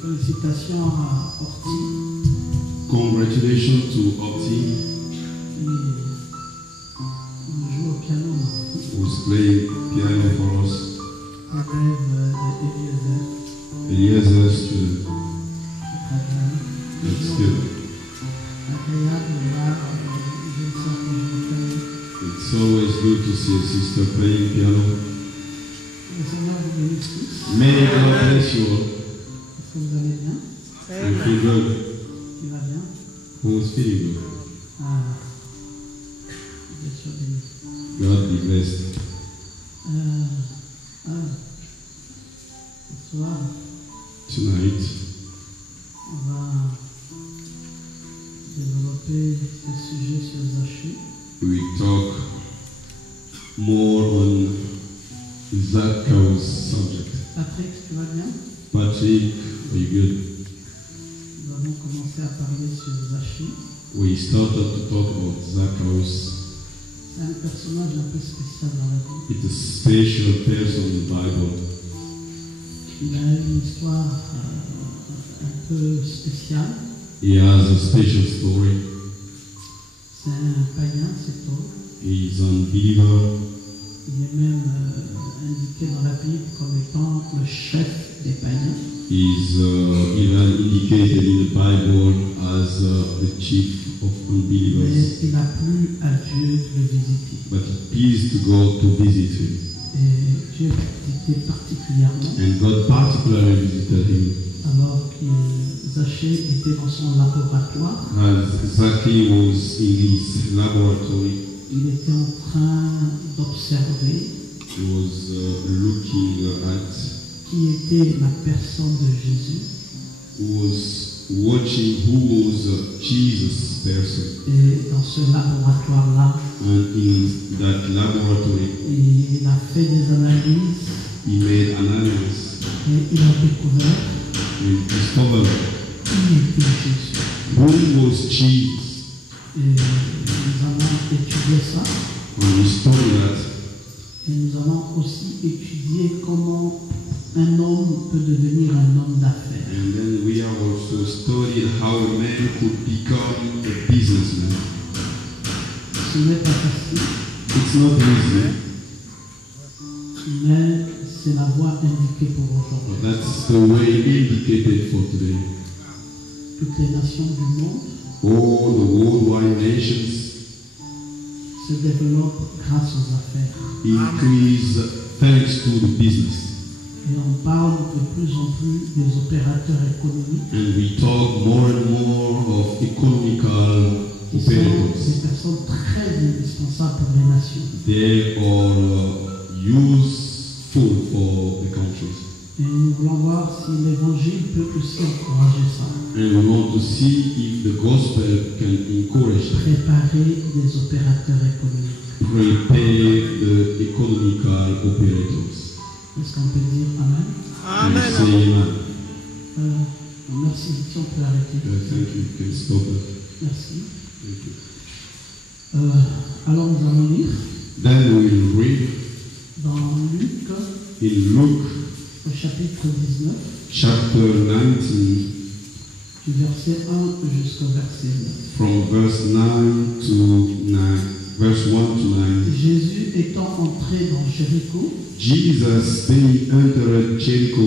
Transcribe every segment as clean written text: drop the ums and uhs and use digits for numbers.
Félicitations à Orti. Congratulations to Opti, Il joue au piano. who's playing piano for us. Élève de Eliezer student. That's good. Agréable de voir une sœur que je m'appelle. It's always good to see a sister playing piano. Le Seigneur vous bénisse tous. May God bless you all. Est-ce que vous allez bien? You feel good. Tu vas bien? Who's feeling good? Ah, Dieu soit béni. God be blessed. Ce soir, Tonight, on va développer ce sujet sur Zachée. we talk more on Zacchaeus subject. Patrick, tu vas bien? Patrick, are you good? Nous avons commencé à parler sur Zachée. We started to talk about Zacchaeus. C'est un personnage un peu spécial dans la vie. It's a special person in the Bible. Il a une histoire un peu spéciale. He has a special story. C'est un païen, c'est Paul. He's an unbeliever. Il est même indiqué dans la Bible comme étant le chef des païens. He's even indicated in the Bible as the chief of unbelievers. Mais il a plu à Dieu de le visiter. But it pleased to God to visit him. Et Dieu l'a visité particulièrement And God particularly visited him alors que Zachée était dans son laboratoire. as Zacchaeus was in his laboratory. Il était en train d'observer He was looking at, qui était la personne de Jésus. who was watching who was Jesus' person. Et dans ce laboratoire-là, And in that laboratory, il a fait des analyses he made analysis et il a découvert and discovered qui était Jésus. who was Jesus. Et nous allons étudier ça. And we studied that. Et nous allons aussi étudier comment un homme peut devenir un homme d'affaires. And then we have also studied how a man could become a businessman. Ce n'est pas facile, It's not easy, mais c'est la voie indiquée pour aujourd'hui. but that's the way indicated for today. Toutes les nations du monde All the worldwide nations se développent grâce aux affaires. increase thanks to the business. Et on parle de plus en plus des opérateurs économiques. And we talk more and more of economical Qui sont operators. des personnes très indispensables pour les nations. They are useful for the countries. Et nous voulons voir si l'évangile peut aussi encourager ça. And we want to see if the gospel can encourage, Préparer des opérateurs économiques. prepare the economical operators. Est-ce qu'on peut dire Amen? And say amen. Merci, si on peut arrêter. Thank you. You can stop it. Merci. Thank you. Alors nous allons lire Then we will read dans Luc in Luke au chapitre 19, chapter 19 du verset 1 jusqu'au verset 9. from verse 9 to 9, verse 1 to 9. Jésus étant entré dans Jéricho, Jesus, being entered Jericho,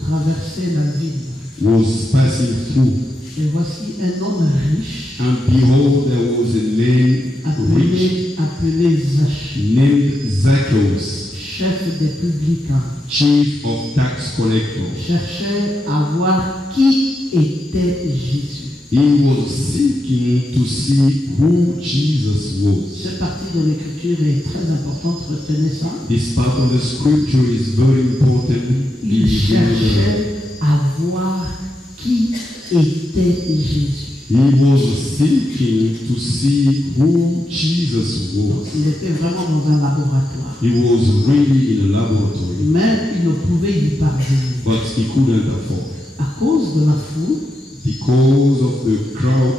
traversait la ville. was passing through, Et voici un homme riche and behold, there was a man rich appelé Zachée, named Zacchaeus, chef des publicains, chief of tax collectors. cherchait à voir qui était Jésus. He was seeking to see who Jesus was. Cette partie de l'écriture est très importante, retenez ça. This part of the scripture is very important. Il cherchait à voir qui était Jésus. He was seeking to see who Jesus was. Il était vraiment dans un laboratoire. He was really in a laboratory, Mais il ne pouvait y parvenir. but he couldn't afford. À cause de la foule, Because of the crowd,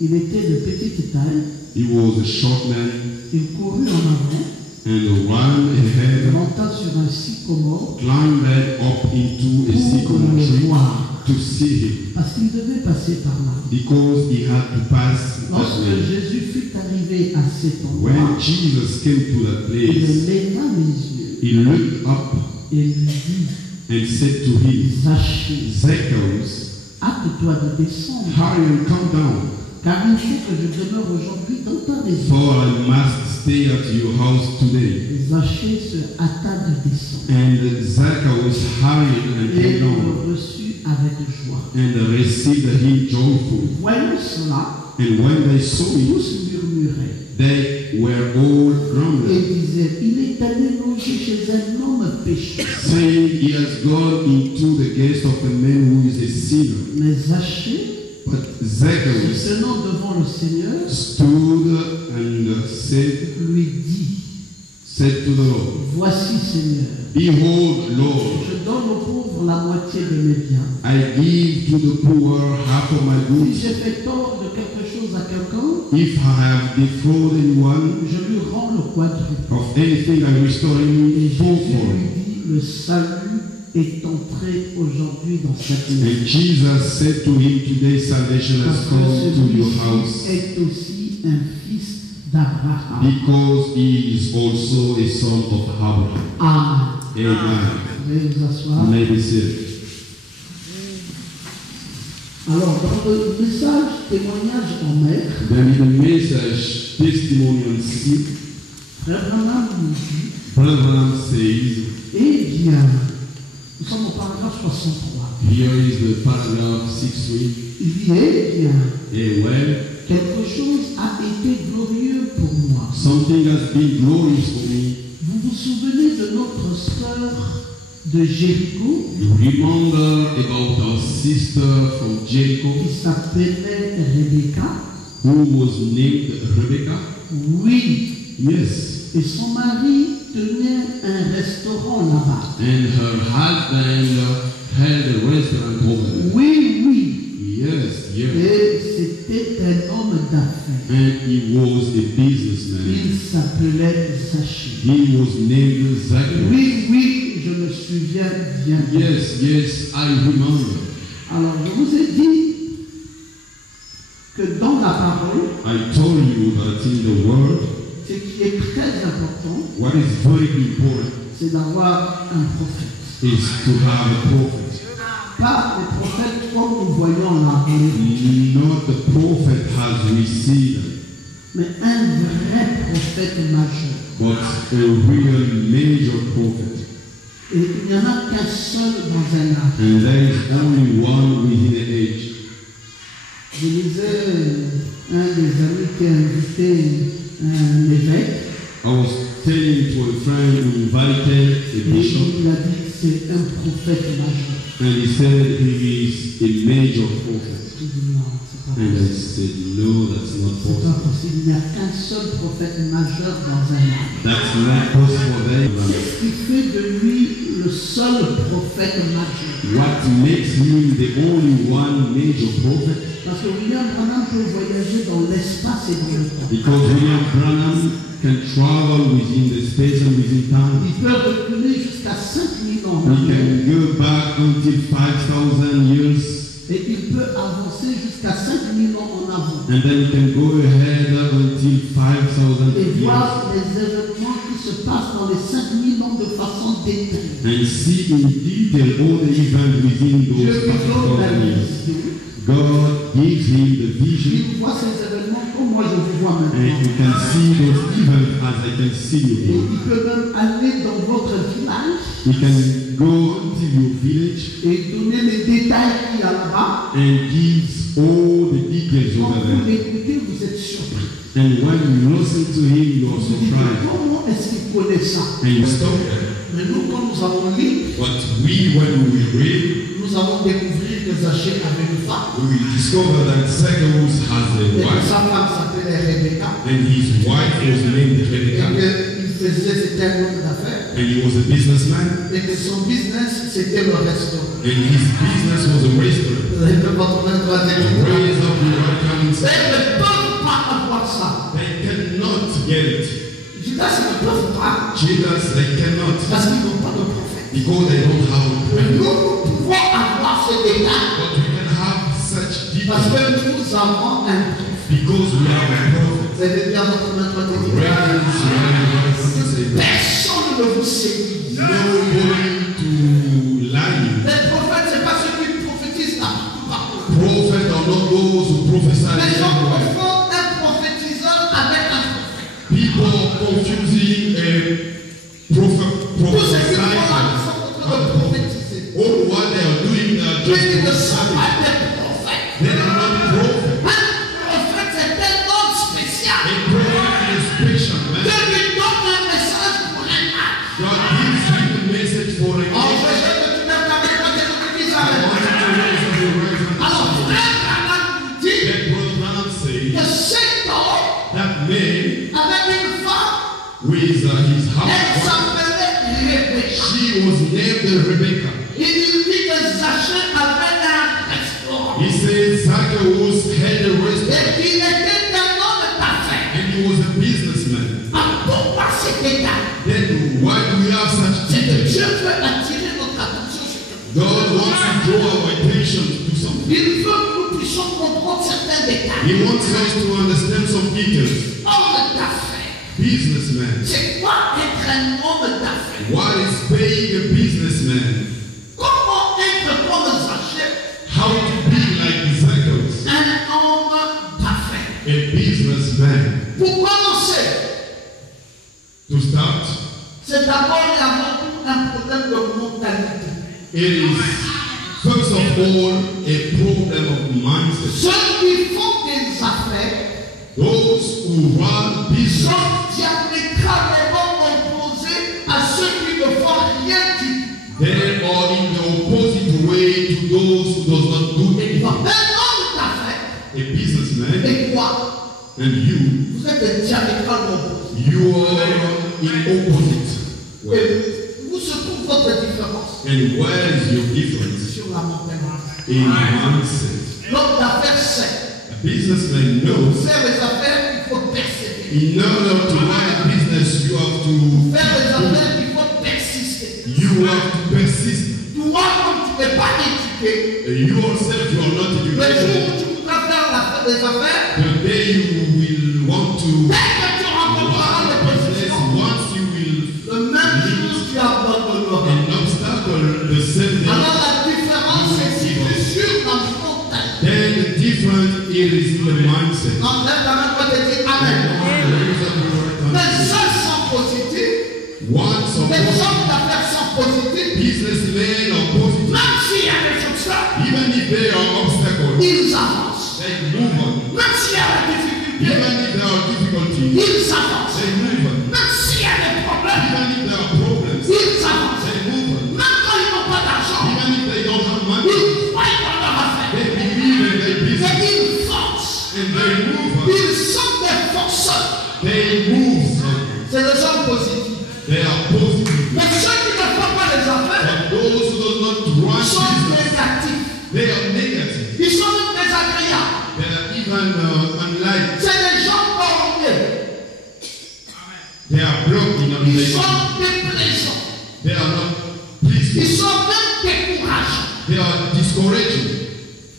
il était de petite taille, he was a short man il courut en avant, and ran ahead monta sur sur un sycomore climbed up into a pour sycamore le tree voir. to see him, Parce qu'il devait passer par là. because he had to pass that Lorsque way. Jésus fut arrivé à cet endroit, When Jesus came to that il place, leva les yeux he looked up et lui dit, and said to him, Zachée, Zacchaeus, hâte-toi de descendre, hurry and come down, car il faut que je demeure aujourd'hui dans ta maison. for I must stay at your house today. Zachée se hâta de descendre And Zacchaeus hurried and et came down le reçut avec joie. and received him joyfully. Voyant cela, And when they saw it, tous murmuraient they were all et grumbling, disaient, il est allé loger chez un homme pécheur. saying, He has gone into the guest of a man who is a sinner. Mais Zachée, But se Zacchaeus tenant devant le Seigneur, stood and lui dit, said to the Lord, voici Seigneur, Behold, Lord, je donne aux pauvres la moitié de mes biens. I give to the poor half of my Si goods. j'ai fait tort de quelque chose à quelqu'un, If I have defrauded anyone je lui rends le quadruple. of anything, I restore Et him Jésus fourfold. lui dit, le salut est entré aujourd'hui dans cette maison. And Jesus said to him, Today salvation has Parce que come to your celui-ci house, est aussi un fils d'Abraham. because he is also a son of Abraham. Amen. Amen. Vous pouvez vous asseoir. May be said. Alors, dans le message témoignage en mer, Then in the message, testimonial seed, Frère Branham nous dit, Branham says, eh bien, nous sommes au paragraphe 63. here is the paragraph 6.3. Il dit, eh bien, Eh well, quelque chose a été glorieux pour moi. something has been glorious for me. Vous vous souvenez de notre sœur de Jéricho You remember about our sister from Jericho qui s'appelait Rebecca? who was named Rebecca? Oui. Yes. Et son mari tenait un restaurant là-bas. And her husband had a restaurant over there. Oui, oui. Yes, yes. Et c'était un homme d'affaires. And he was a businessman. Il s'appelait Zachée. He was named Zacchaeus. Oui, oui, je me souviens bien. Yes, yes, I remember. Alors, je vous ai dit que dans la parole, I told you that in the world, ce qui est très important, what is very important c'est d'avoir un prophète. is to have a prophet. Pas les prophètes comme nous voyons là, dans les- Not the prophet has received, mais un vrai prophète majeur. but a real major prophet. Et il n'y en a qu'un seul dans un âge. And there is only one within an age. Je lisais un des amis qui a invité un évêque, I was telling to a friend who invited a et bishop, il a dit que c'est un prophète majeur. and he said he is a major prophet. Je dis non, c'est pas And I possible. said, no, that's not C'est possible. pas possible. Il n'y a qu'un seul prophète majeur dans un âge. That's not possible then. Qu'est-ce qui fait de lui le seul prophète majeur? What makes him the only one major prophet? Parce que William Branham peut voyager dans l'espace et dans le temps. Because William Branham can travel within the space and within time. Il peut reculer jusqu'à 5000 ans. He can go back until 5,000 years, Et il peut avancer jusqu'à 5000 ans en avant. and then he can go ahead until 5,000 Et years, voir les événements qui se passent dans les 5000 ans de façon détaillée. and see in detail all the events within Je those lui donne la 5,000 years. vision. God gives him the vision, Il voit ces événements comme moi je vous vois and maintenant. you can see those events as I can see you Et here. il peut même aller dans votre village He can go until your village et donner les détails qu'il y a là-bas. and gives all the details Quand over vous there. l'écoutez, vous êtes surpris. And when you listen to him, you are Vous vous dites, surprised. comment est-ce qu'il connaît ça? And you stop there. Mais nous, quand nous avons lu, But when we read, nous avons découvert que Zachée avait une femme. we discover that Zacchaeus has a Et que wife, sa femme s'appelait Rebecca. and his wife was named Et Rebecca, qu'il faisait, c'était un homme d'affaires. and he was a businessman, Et que son business, c'était le restaurant. and his business was a restaurant. Votre main doit être ouverte. Raise up your right hand and Mais say, ils ne peuvent pas avoir ça. they cannot get it. Judas, ils ne peuvent pas. Jesus, they cannot. Parce qu'ils n'ont pas because they don't have a Mais prophet. nous pouvons avoir ce détail But we can have such parce details que nous avons un prophète. because we have a prophet. Vous avez bien votre maître de dire. Brethren, Personne ne vous séduit. nobody to lie you. Les prophètes, ce n'est pas ceux qui prophétisent partout. Prophet are not those who prophesy Les gens everywhere. confondent un prophétiseur avec un prophète. People are confusing a prophet, Tous ceux qui font prophesizer. là sont en train de prophétiser. All what they are doing, they are Mais ils ne just sont prophesying. pas des prophètes. They are not prophets. Un prophète, c'est un homme spécial. A prophet is special, man. Dieu lui donne un message pour un âge. God gives you a message for a Oh, je age. veux que tu lèves ta main quand tu prophétises I avec want moi. you to raise up your right hand. Alors, frère Branham nous dit Let Brother Branham say que cet homme that man avec une femme, with his elle housewife, s'appelait Rebecca. she was named Rebecca. Il dit que Zachée avait un restaurant. He said Zacchaeus had a restaurant Et il était un homme d'affaires. and he was a businessman. Ah, pourquoi ces détails? Then why do we have such C'est que details? Dieu veut attirer notre attention sur quelque chose. God wants to draw our attention to something. Il veut que nous puissions comprendre certains détails. He wants us to understand some details. Homme d'affaires. Businessman. C'est quoi être un homme d'affaires? What is paying a businessman? Comment être comme Zachée? How to be like Zacchaeus, Un homme d'affaires. a businessman. Pour commencer, To start, c'est d'abord et avant tout un problème de mentalité. it is first of all a problem of mindset. Ceux qui font des affaires Those who run business sont diamétralement opposés à ceux qui ne font rien du tout. they are in the opposite way to those who does not do anything. Un homme d'affaires, A businessman et quoi? and you, Vous êtes diamétralement opposés. you are in opposite way. Et où se trouve votre différence? And where is your difference Sur la mentalité. in mindset? L'homme d'affaires sait. A businessman Pour knows faire les affaires, il faut persévérer. in order to run a business you have to Faire les affaires, il faut persister. persist. Toi, comme tu n'es pas éduqué, You yourself you are not le jour educated. où tu voudras faire des affaires, The day you will want to dès que tu rencontreras les business, positions, once you will le même jour tu abandonneras. an obstacle the same day, Alors la différence se situe sur la mentalité. then the difference is in the mindset. En fait, la même fois, tu dis Amen. Raise up your right Les hand. gens sont positifs, Once or les more, hommes d'affaires sont positifs, businessmen are positive. même s'il y a des obstacles, Even if there are obstacles, ils avancent. they move on. Même s'il y a des difficultés, Even if there are difficulties, ils avancent. they move on. Même s'il y a des problèmes, Even if there are problems, ils avancent. they move on. Même quand ils n'ont pas d'argent, Even if they don't have money, ils croient dans leur affaire. they believe in their business Et ils foncent. and they move on. Ils sont des forceurs. They move on. C'est les hommes positifs. They are positive. Mais ceux qui ne font pas les affaires But those who do not run sont business, négatifs. they are negative. Ils sont même désagréables. They are even unliked. C'est des gens corrompus. They are blocked in Ils unlikely. sont déplaisants. They are not Ils peaceful. sont même décourageants. They are discouraging.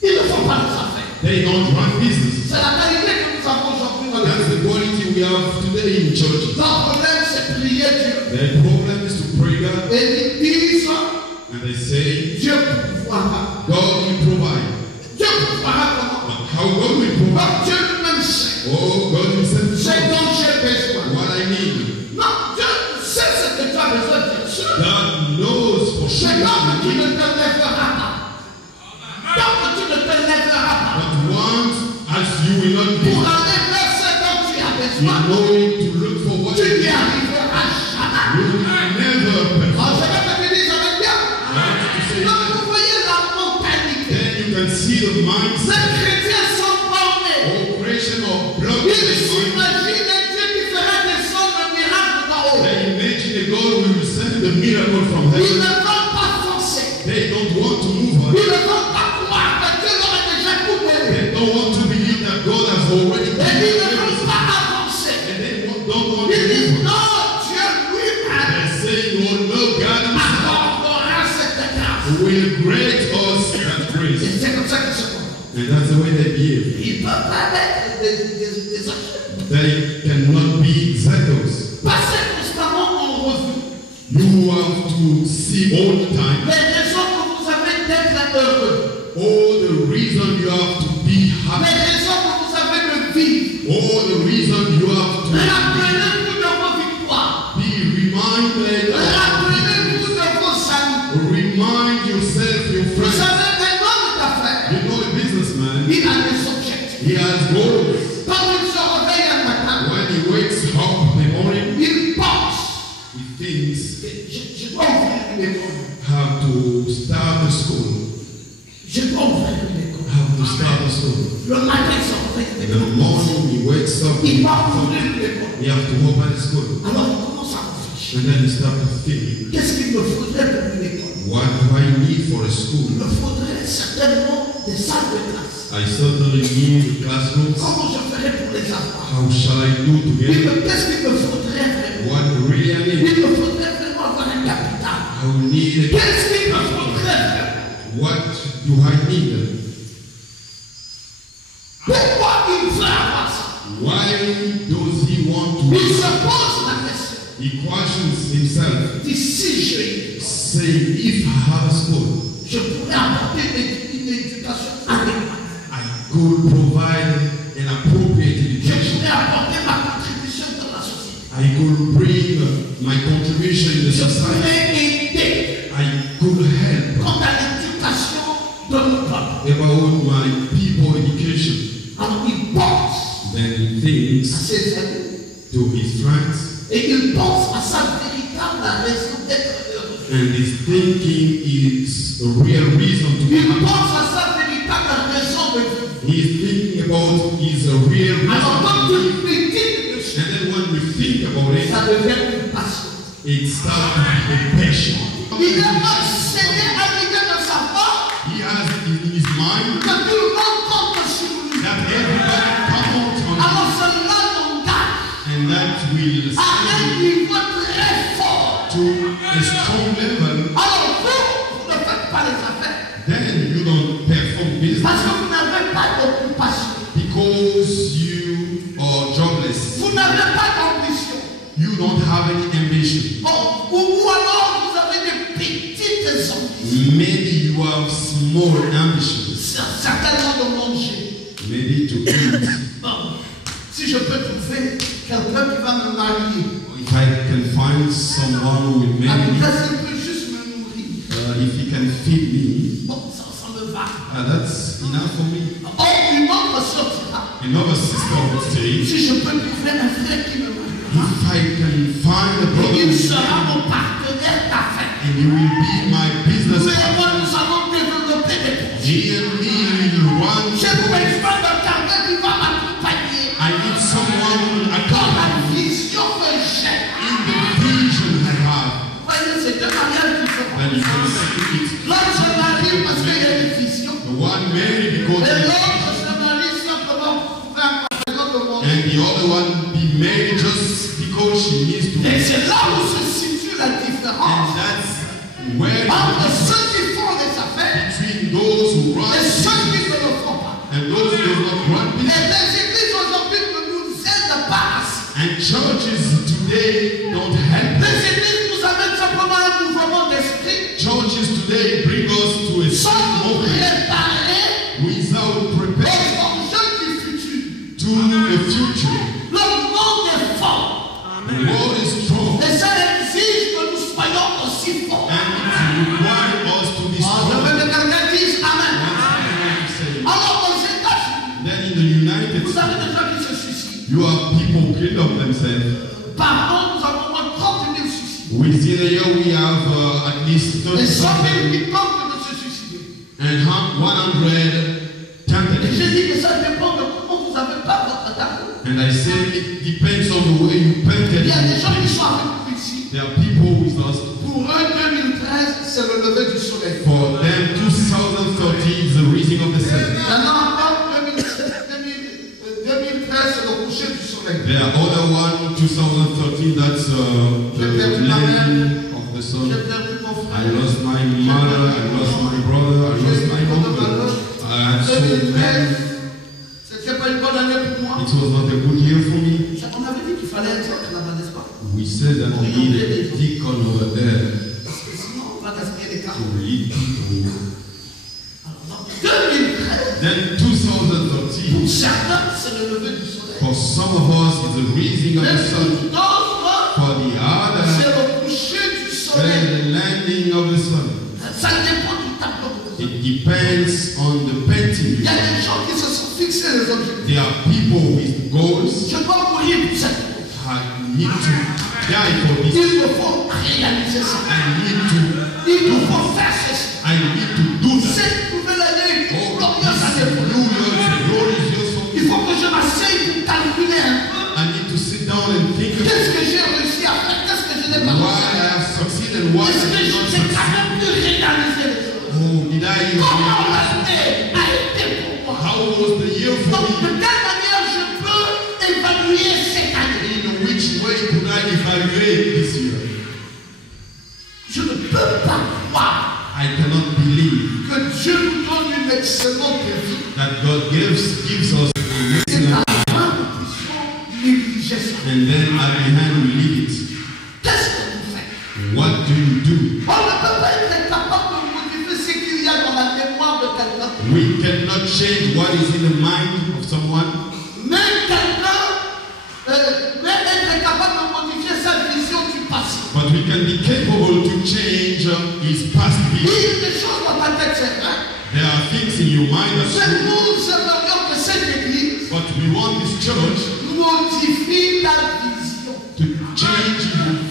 Ils ne font pas les affaires. They don't run business. C'est la qualité que nous avons aujourd'hui dans That's l'église. the quality we have today in churches. Leur problème, c'est prier Dieu. Their problem is to pray God Et ils disent, and they say, Dieu pourvoira. God will provide. Dieu pourvoira comment? But how God will provide? Donc Dieu lui-même sait. Oh, God himself C'est knows dont j'ai besoin. what I need. Non, Dieu sait ce que tu as besoin, bien sûr. God knows for sure Mais donc what tu you ne need. te lèveras pas. Donc tu ne te lèveras pas. But once as you will not be Pour aller vers ce dont tu as in besoin, knowing to look for what tu you n'y need, arriveras jamais. you will never Alors je perform. vais te dire, ça va bien. I want you to say Donc that. vous voyez la mentalité. Then you can see the mindset. Les chrétiens sont bornés. Operation of blood Ils in the mind. s'imaginent un Dieu qui fera descendre le miracle d'en haut. They imagine a God will send the miracle from Ils heaven. ne veulent pas foncer. They don't want to move on. Ils ne veulent pas croire que Dieu leur a déjà tout donné. They don't want to believe that God has already Et given ils ne them veulent everything. pas avancer. And they don't want to Ils disent move on. non, Dieu lui-même They're saying, oh no, God himself. accordera will grant us that Et grace. c'est comme ça qu'ils se comportent. And that's the way they behave. Ils ne peuvent pas être des acheteurs. They cannot be zealous. Passer constamment en revue You have to see all the time les raisons que vous avez d'être heureux, all the reason you have to be les happy, raisons que vous avez de vivre. all the reason you have to Rappelez-vous de vos victoires. be reminded of, Rappelez-vous de vos amis. remind yourself, your Vous friends. savez, un homme d'affaires, You know a businessman, il a des objectifs. he has goals. Quand il se réveille un matin, When he wakes up in the morning, il pense, he thinks, je dois ouvrir une école. have to start the school, Je dois ouvrir une école. have to start the school. Le matin, il se réveille. In the morning, he wakes up, Il va ouvrir une école. he have to open the school. Alors il commence à réfléchir. And then he starts to think, Qu'est-ce qu'il me faudrait pour une école? what do I need for a Il school? me faudrait certainement des salles de classe. I certainly need classrooms. Comment je ferais pour les avoir? How shall I do to get it? Qu'est-ce qu'il me faudrait vraiment? What really I need? Il me faudrait vraiment avoir un capital. I will need it. Qu'est-ce qu'il me faudrait vraiment? What do I need? Pourquoi il veut avoir ça? Why does he want to? Il se pose la question. He questions himself, Il dit si j'ai, saying, if I have a school, je pourrais apporter une éducation adéquate. I could provide an appropriate Je education. pourrais apporter ma contribution dans la société. I could bring my contribution in the Je society. pourrais aider I could help quant à l'éducation de mon peuple. about my people education. Alors il pense Then he à thinks ses amis to his friends, et il pense à sa véritable raison d'être heureux. and his thinking is a real reason to be Il happy. pense à sa véritable raison de vivre. He's thinking about his real Alors quand reason. il médite dessus, And then when we think about it, ça devient une passion. it starts to be a passion. Il est obsédé à l'idée de savoir He has in his mind que tout le monde compte sur lui. that everybody counts on him, Alors cela l'engage and that will à un send him niveau très fort. to a strong level. Alors vous ne faites pas les affaires Then you don't perform business parce que vous n'avez pas d'occupation. because you are jobless. Vous n'avez pas d'ambition. You don't have any ambition. Ou alors vous avez des petites ambitions. Maybe you have small ambitions. Certainement de manger. Maybe to eat. Bon, si je peux trouver quelqu'un qui va me marier, If I can find someone who will en marry tout me, cas s'il peut juste me nourrir, if he can feed me, bon, ça me va. that's enough for me. Or, une autre sortira. Another sister would say, Si je peux trouver un frère qui me mariera, if I can find a brother il who sera mon partenaire d'affaires. and he will be my business Vous et partner. moi, nous allons développer des projets. He and me will run. J'ai besoin d'un quelqu'un qui va m'accompagner I need someone who will dans la accompany me vision que j'ai. in the vision I have. Voyez, c'est deux mariages Then you can différents. see it. L'un se marie parce qu'il y a une vision. The one married because Et he, l'autre se marie simplement pour faire un compagnon de monde. and the other one be married just because she needs to. Et c'est là où se situe la And différence that's where entre the ceux qui font des affaires between those who run et ceux business qui ne le font pas. and those who do not run Et business. les églises aujourd'hui ne nous aident pas assez. And churches today don't help Les us. églises nous amènent simplement un mouvement d'esprit Churches today bring us to a sans certain nous moment préparer without aux preparing enjeux du futur. to the future. Le monde est fort. The world is strong Et ça exige que nous soyons aussi forts. and it requires us to be Je strong. veux que quelqu'un dise Amen. Once again, Alors aux États-Unis, then in the United vous avez States, des gens qui se suicident. you have people kill of themselves. Par an, nous avons au moins 30 000 suicides. Within a year, we have at least Et 100 000 30,000 qui tentent de se suicider. and 100 Et tentatives. j'ai dit que ça dépend de comment vous avez pas votre attaque. And I say it depends on the way you paint Il y a des it. gens qui sont avec nous ici. There are people with us. Pour eux, 2013, c'est le lever du soleil. For them, 2030 is the rising of the Il sun. y en a encore 2013, c'est le coucher du soleil. There are other one, 2013, that's the landing of the sun. J'ai perdu mon I frère. lost my mother, I lost that we need a deacon over there Parce que sinon, on va gaspiller les to cartes. lead people. Alors, en 2013, Then pour 2013, certains, c'est le lever du soleil. for some of us, it's the rising of Mais the sun. pour d'autres, For the c'est other, le coucher du then soleil. the landing of the sun. Ça dépend du tableau que vous avez. It depends on the painting. Il y a des gens qui se sont fixés les objectifs. There are people with goals. Je dois mourir pour cette cause. I need to die for this. Il me faut réaliser ça. I need to. Il me faut faire ceci. I need to do that. Cette nouvelle année, Oh, glorieuse année pour this nous. new year, the Lord is just for Il me. faut que je m'asseye pour calculer un peu. I need to sit down and think Qu'est-ce about que j'ai réussi à faire? Qu'est-ce que je n'ai pas why réussi I à faire? have succeeded and why I Est-ce que did not j'ai quand succeed. même pu réaliser les choses? Oh, did I even Comment realize? l'année a été pour moi? How was the year for Donc, de me? quelle manière je peux évaluer cette année? In which way could I evaluate this year? Je ne peux pas croire I cannot believe que Dieu nous donne une excellente vie that God gives us an et excellent qu'à la fin, nous puissions négliger ça. and then at the hand we leave it. Qu'est-ce que vous faites? What do you do? On ne peut pas être capable de modifier ce qu'il y a dans la mémoire de quelqu'un. We cannot change what is in the mind of someone, Mais être capable de modifier sa vision du passé. but we can be capable to change his past Il y behavior. a des choses dans ta tête, c'est vrai. There are things in your mind Mais that nous aimerions que cette église but we want this church modifie ta vision. to change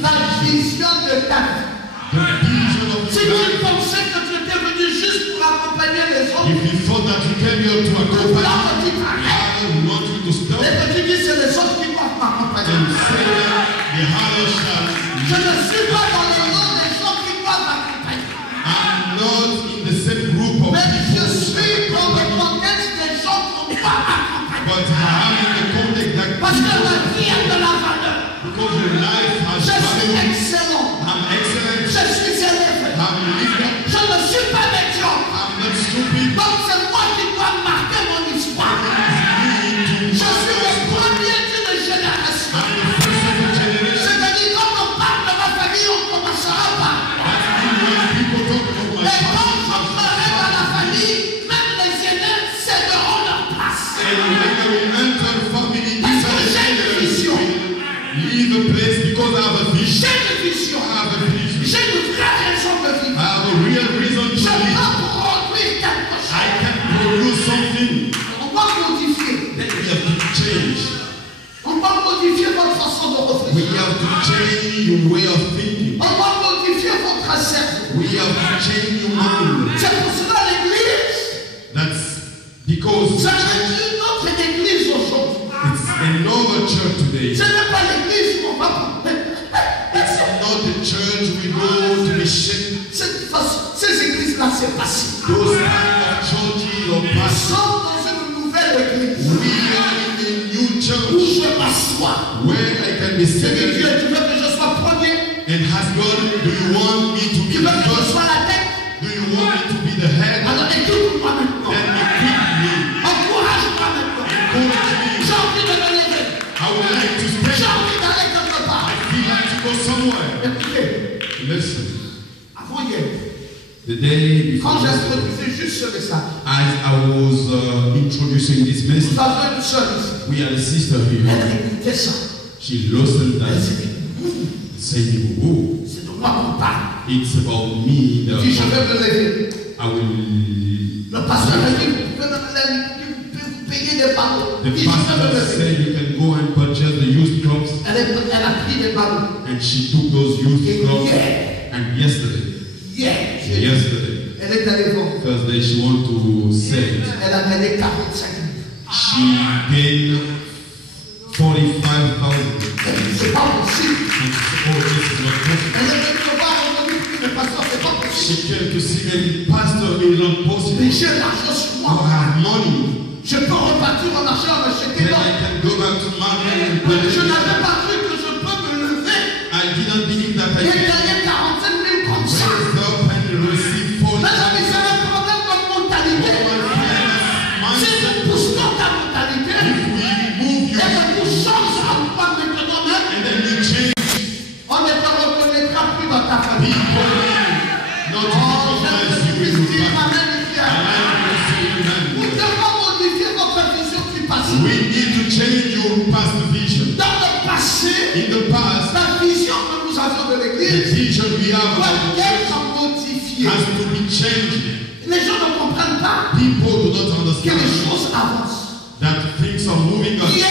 La vision de ta vie. the vision of Si your tu life. pensais que tu étais venu juste pour accompagner les autres, If you thought that you came here to là accompany, que tu t'arrêtes, I don't want you to stop et que tu dis c'est les autres qui doivent and m'accompagner. say that the higher shall. Je ne suis pas dans le nom des gens qui doivent m'accompagner. I'm not in the same group of Mais je people, suis dans le contexte des gens qu'on doit accompagner. but I'm in the context that Parce que la vie a de la valeur. because your life has Je suis value. excellent. I'm excellent. Je suis élevé. I'm living. Je ne suis pas médiocre. I'm not stupid. Donc c'est moi qui dois marquer mon histoire. Je suis le premier d'une génération. I'm the first of the generation. C'est-à-dire quand on parle de ma famille, on commencera par moi. When people talk about my Et quand past, j'entrerai dans la famille, même les aînés céderont leur place. and when we enter the family, Parce these que are the j'ai une vision. leave a place because I have a vision. J'ai une vision. I have a vision. J'ai une vraie raison de I vivre. have a real reason to Je live. peux produire quelque chose. I can produce something. On doit modifier. Then we have to change. On doit modifier votre façon de We réfléchir. have to change your way of thinking. On doit modifier votre cerveau. We have to change your mind. C'est pour cela l'église. That's because Ça une autre église aujourd'hui. it's another church today. Ce n'est pas l'église où on va. It's not the church we go to be shaped. Ces églises-là, c'est passé. Those kind of churches or Nous pastors. sommes dans une nouvelle église We are in a new où church je m'assois. where I can be Je dis seated. Dieu, tu veux que je sois premier? And has God, do you want me to Tu be veux the que je first? sois la tête? Do you want me to be the head? Alors écoute-moi maintenant. Then equip me. Encourage-moi maintenant. Encourage me. J'ai envie de me lever. I would like to J'ai stand. envie d'aller quelque part. I feel like to go somewhere. Écoutez, Listen, avant hier, the day quand before j'ai yesterday, introduisé juste ce message, as I was introducing this vous message, avez une seule ici. we had a sister Elle here. a écouté ça. She listened Elle and s'est dit, said, "Oh, c'est de moi qu'on parle. it's about me." Puis je vais me lever. I will. Le pasteur a dit, vous pouvez me lever, vous payer des ballons. The Puis je vais me pastor lever. said you can go and purchase the used crops, Elle a pris des ballons. and she took those used Et crops. hier, And yesterday, elle est allée vendre. Thursday, she wanted to sell it. Elle a gagné 45 000. She gained 45,000. C'est pas possible. And she said, "Oh, this is not possible." Elle est venue me voir aujourd'hui, le pasteur, c'est pas possible. She came to see me, Pastor, it is not possible. Mais j'ai l'argent sur I moi. have money. Je peux repartir en argent en acheter Then l'or. I can go back to market and Je purchase. n'avais pas cru que je peux me lever I didn't believe that I et could gagner 45 000 comme ça. raise up and receive Mes amis, c'est 45,000. un problème de mentalité. Si nous poussons ta mentalité, If we remove et you que nous changeons à toi maintenant même, and then you change, on ta famille. Not to Oh, recognize you in Jésus-Christ, your family. Amen. Vous devez modifier votre vision du passé. We need to change your past vision. Dans le passé, In the past, la vision que nous avions de the l'église vision we have doit of the être church modifiée. has to be changed. Les gens ne comprennent pas People do not que understand les choses avancent. that things are moving on. Hier,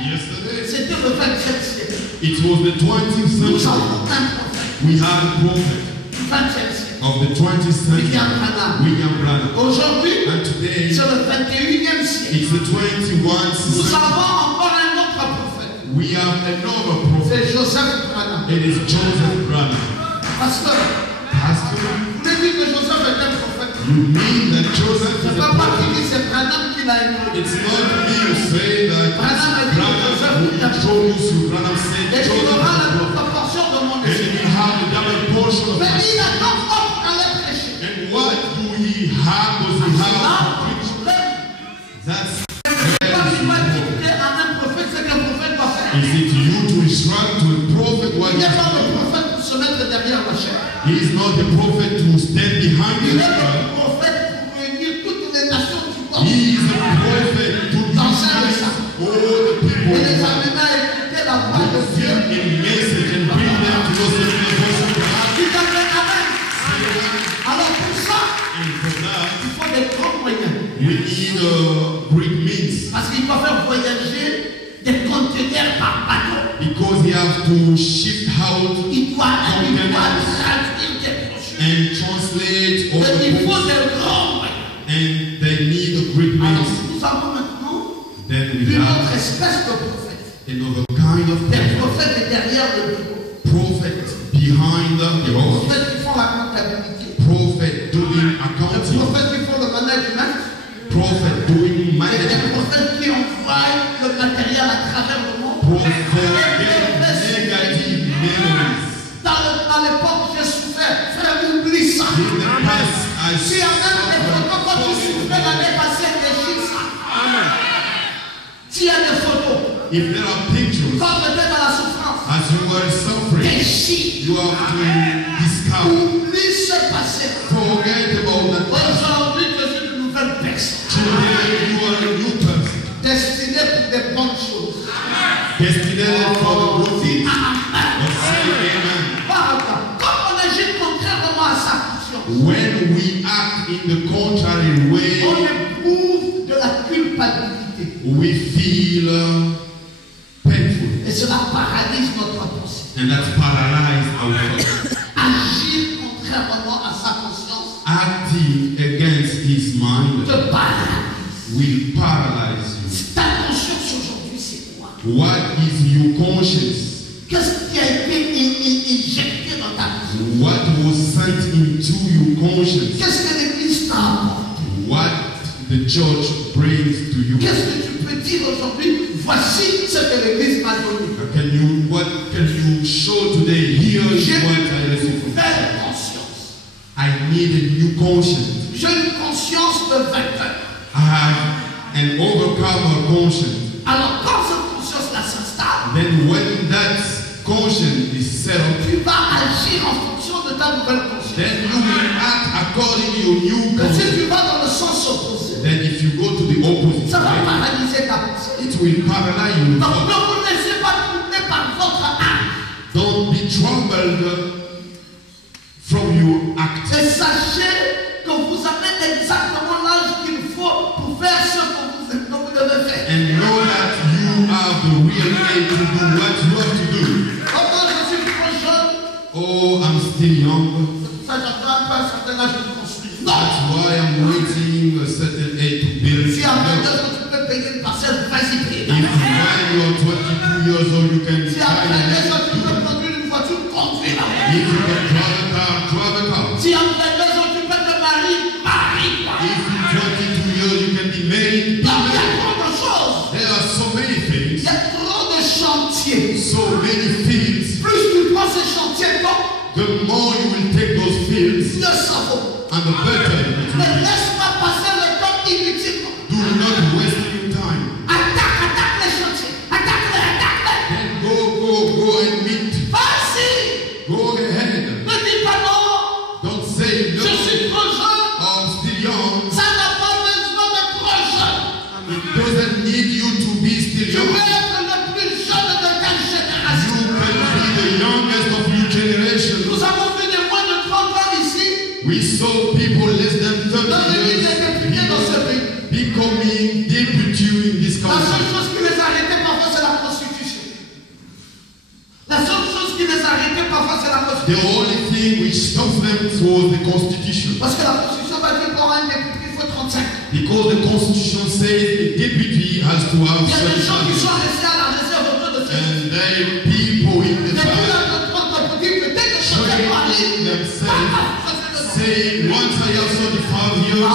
Yesterday, c'était le 27e siècle. it was the 20th Nous century. avons un prophète We had a prophet du 20e siècle. of the 20th century, William Branham. William Branham. Aujourd'hui, And today, c'est le 21e siècle. it's the 21st Nous century. avons encore un autre prophète. We have another prophet. C'est Joseph Branham. It is Joseph Branham. Pasteur, Pastor, vous voulez dire que Joseph est un prophète? you mean that Joseph C'est is a pas moi prophet? qui dis, c'est Branham qui l'a introduit. It's not me who say that Branham a dit que Joseph Branham who est un prophète. introduced you. Branham said Et il Joseph aura is la a prophet. proportion de mon And he esprit. will have the double portion of Mais us. il a donc offre à les prêcher. And what do he have? Does he have Là, to preach? That's quand il va dicter à un prophète ce qu'un prophète doit faire. is it you to instruct to a prophet what Il he n'est pas has le to do? prophète pour se mettre derrière la chair. He is not a prophet to stand behind Il the est crowd. le prophète pour réunir toutes les nations du monde. He is a prophet to unite all the people Et les amener à écouter la voix de with Dieu. a message and bring them to listen to the voice of God. Dites Amen. Alors pour ça, And for that, il faut des grands moyens. we need great means Parce qu'il doit faire voyager des conteneurs par bateau. because he have to shift out Il doit traduire des brochures. and translate all Et the il faut books. des grands moyens. And they need a great Alors means. nous avons maintenant Then we une autre have espèce de prophète. another kind of Des prophet. prophètes derrière le bureau. Prophet behind the Des office. prophètes qui font la comptabilité. Prophet doing Des accounting. prophètes qui font le management. Prophet doing Et des management. prophètes qui envoient le matériel à travers le monde. Prophet getting negative memories. Dans l'époque, j'ai souffert. Frère, oublie ça. In the past, I Si y a même des photos quand tu souffrais l'année passée, déchire ça. S'il y a des photos, if there are pictures quand tu étais dans la souffrance, as you were suffering, déchire. you have to discover. Oublie ce passé. Forget about that past. Aujourd'hui, tu es une nouvelle personne. Today you are a new person. Destinée pour des bonnes choses. Destinated for the good things. Amen. Let's say amen. Comme on agit contrairement à sa fonction, When we act in the contrary on way, éprouve de la culpabilité. we feel painful. Et cela paralyse notre pensée. And that paralyzes our thoughts. Agir contrairement à sa conscience Acting against his mind te paralyse. will paralyze you. Ta conscience aujourd'hui, c'est quoi? What is your conscience? Qu'est-ce qui a été injecté dans ta vie? What was sent into your conscience? Qu'est-ce que l'Église t'a apporté? What the church brings to you? Qu'est-ce que tu peux dire aujourd'hui? Voici ce que l'Église m'a donné. What can you show today? Here is J'ai what I une received. nouvelle conscience. I need a new conscience. J'ai une conscience de vainqueur. I have an overcomer conscience. Alors quand cette conscience-là s'installe, Then when that conscience is settled, tu vas agir en fonction de ta nouvelle conscience. then you will act according to your new Mais si conscience. tu vas dans le sens opposé, Then if you go to the opposite ça va way, paralyser ta pensée. it will paralyze you. Donc ne vous laissez pas tourner par votre âme. Don't be troubled from your act. Et sachez que vous avez exactement l'âge qu'il faut pour faire ce que vous devez faire. And know that you have the real way to do what you have to do. Quand je suis trop jeune, Oh, I'm still young. c'est pour ça que j'attends pas un certain âge de construire. Non! That's why I'm waiting a certain age to build. Si à 22 ans tu peux payer une parcelle, vas-y paye. If when you're 22 years old, you can Si à try 22 ans it. tu peux conduire une voiture, conduis-la. If you can drive a car, drive a car. Si à 22 ans tu peux te marier, marie-toi. If in 22 years you can be married, be Donc il y a married. trop de choses. There are so many Il things, y a trop de chantiers. so many fields. Plus tu prends ces chantiers, The more you will take those fields, mieux ça vaut. and the better it will Ne be. laisse pas passer le temps inutilement. Do not waste your time. Attaque les chantiers. Attaque-les. Then go and meet. Vas-y. Go ahead. Ne The only thing which stopped them was the constitution. Parce que la Constitution va dire pour un député, il faut 35. Because the constitution says a deputy has to have Il y a des gens qui sont certain restés à la réserve autour de ces. and there are people in the Depuis family l'âge de 30 ans, pour dire que dès que je vais parler, training themselves, saying once I have 35 years,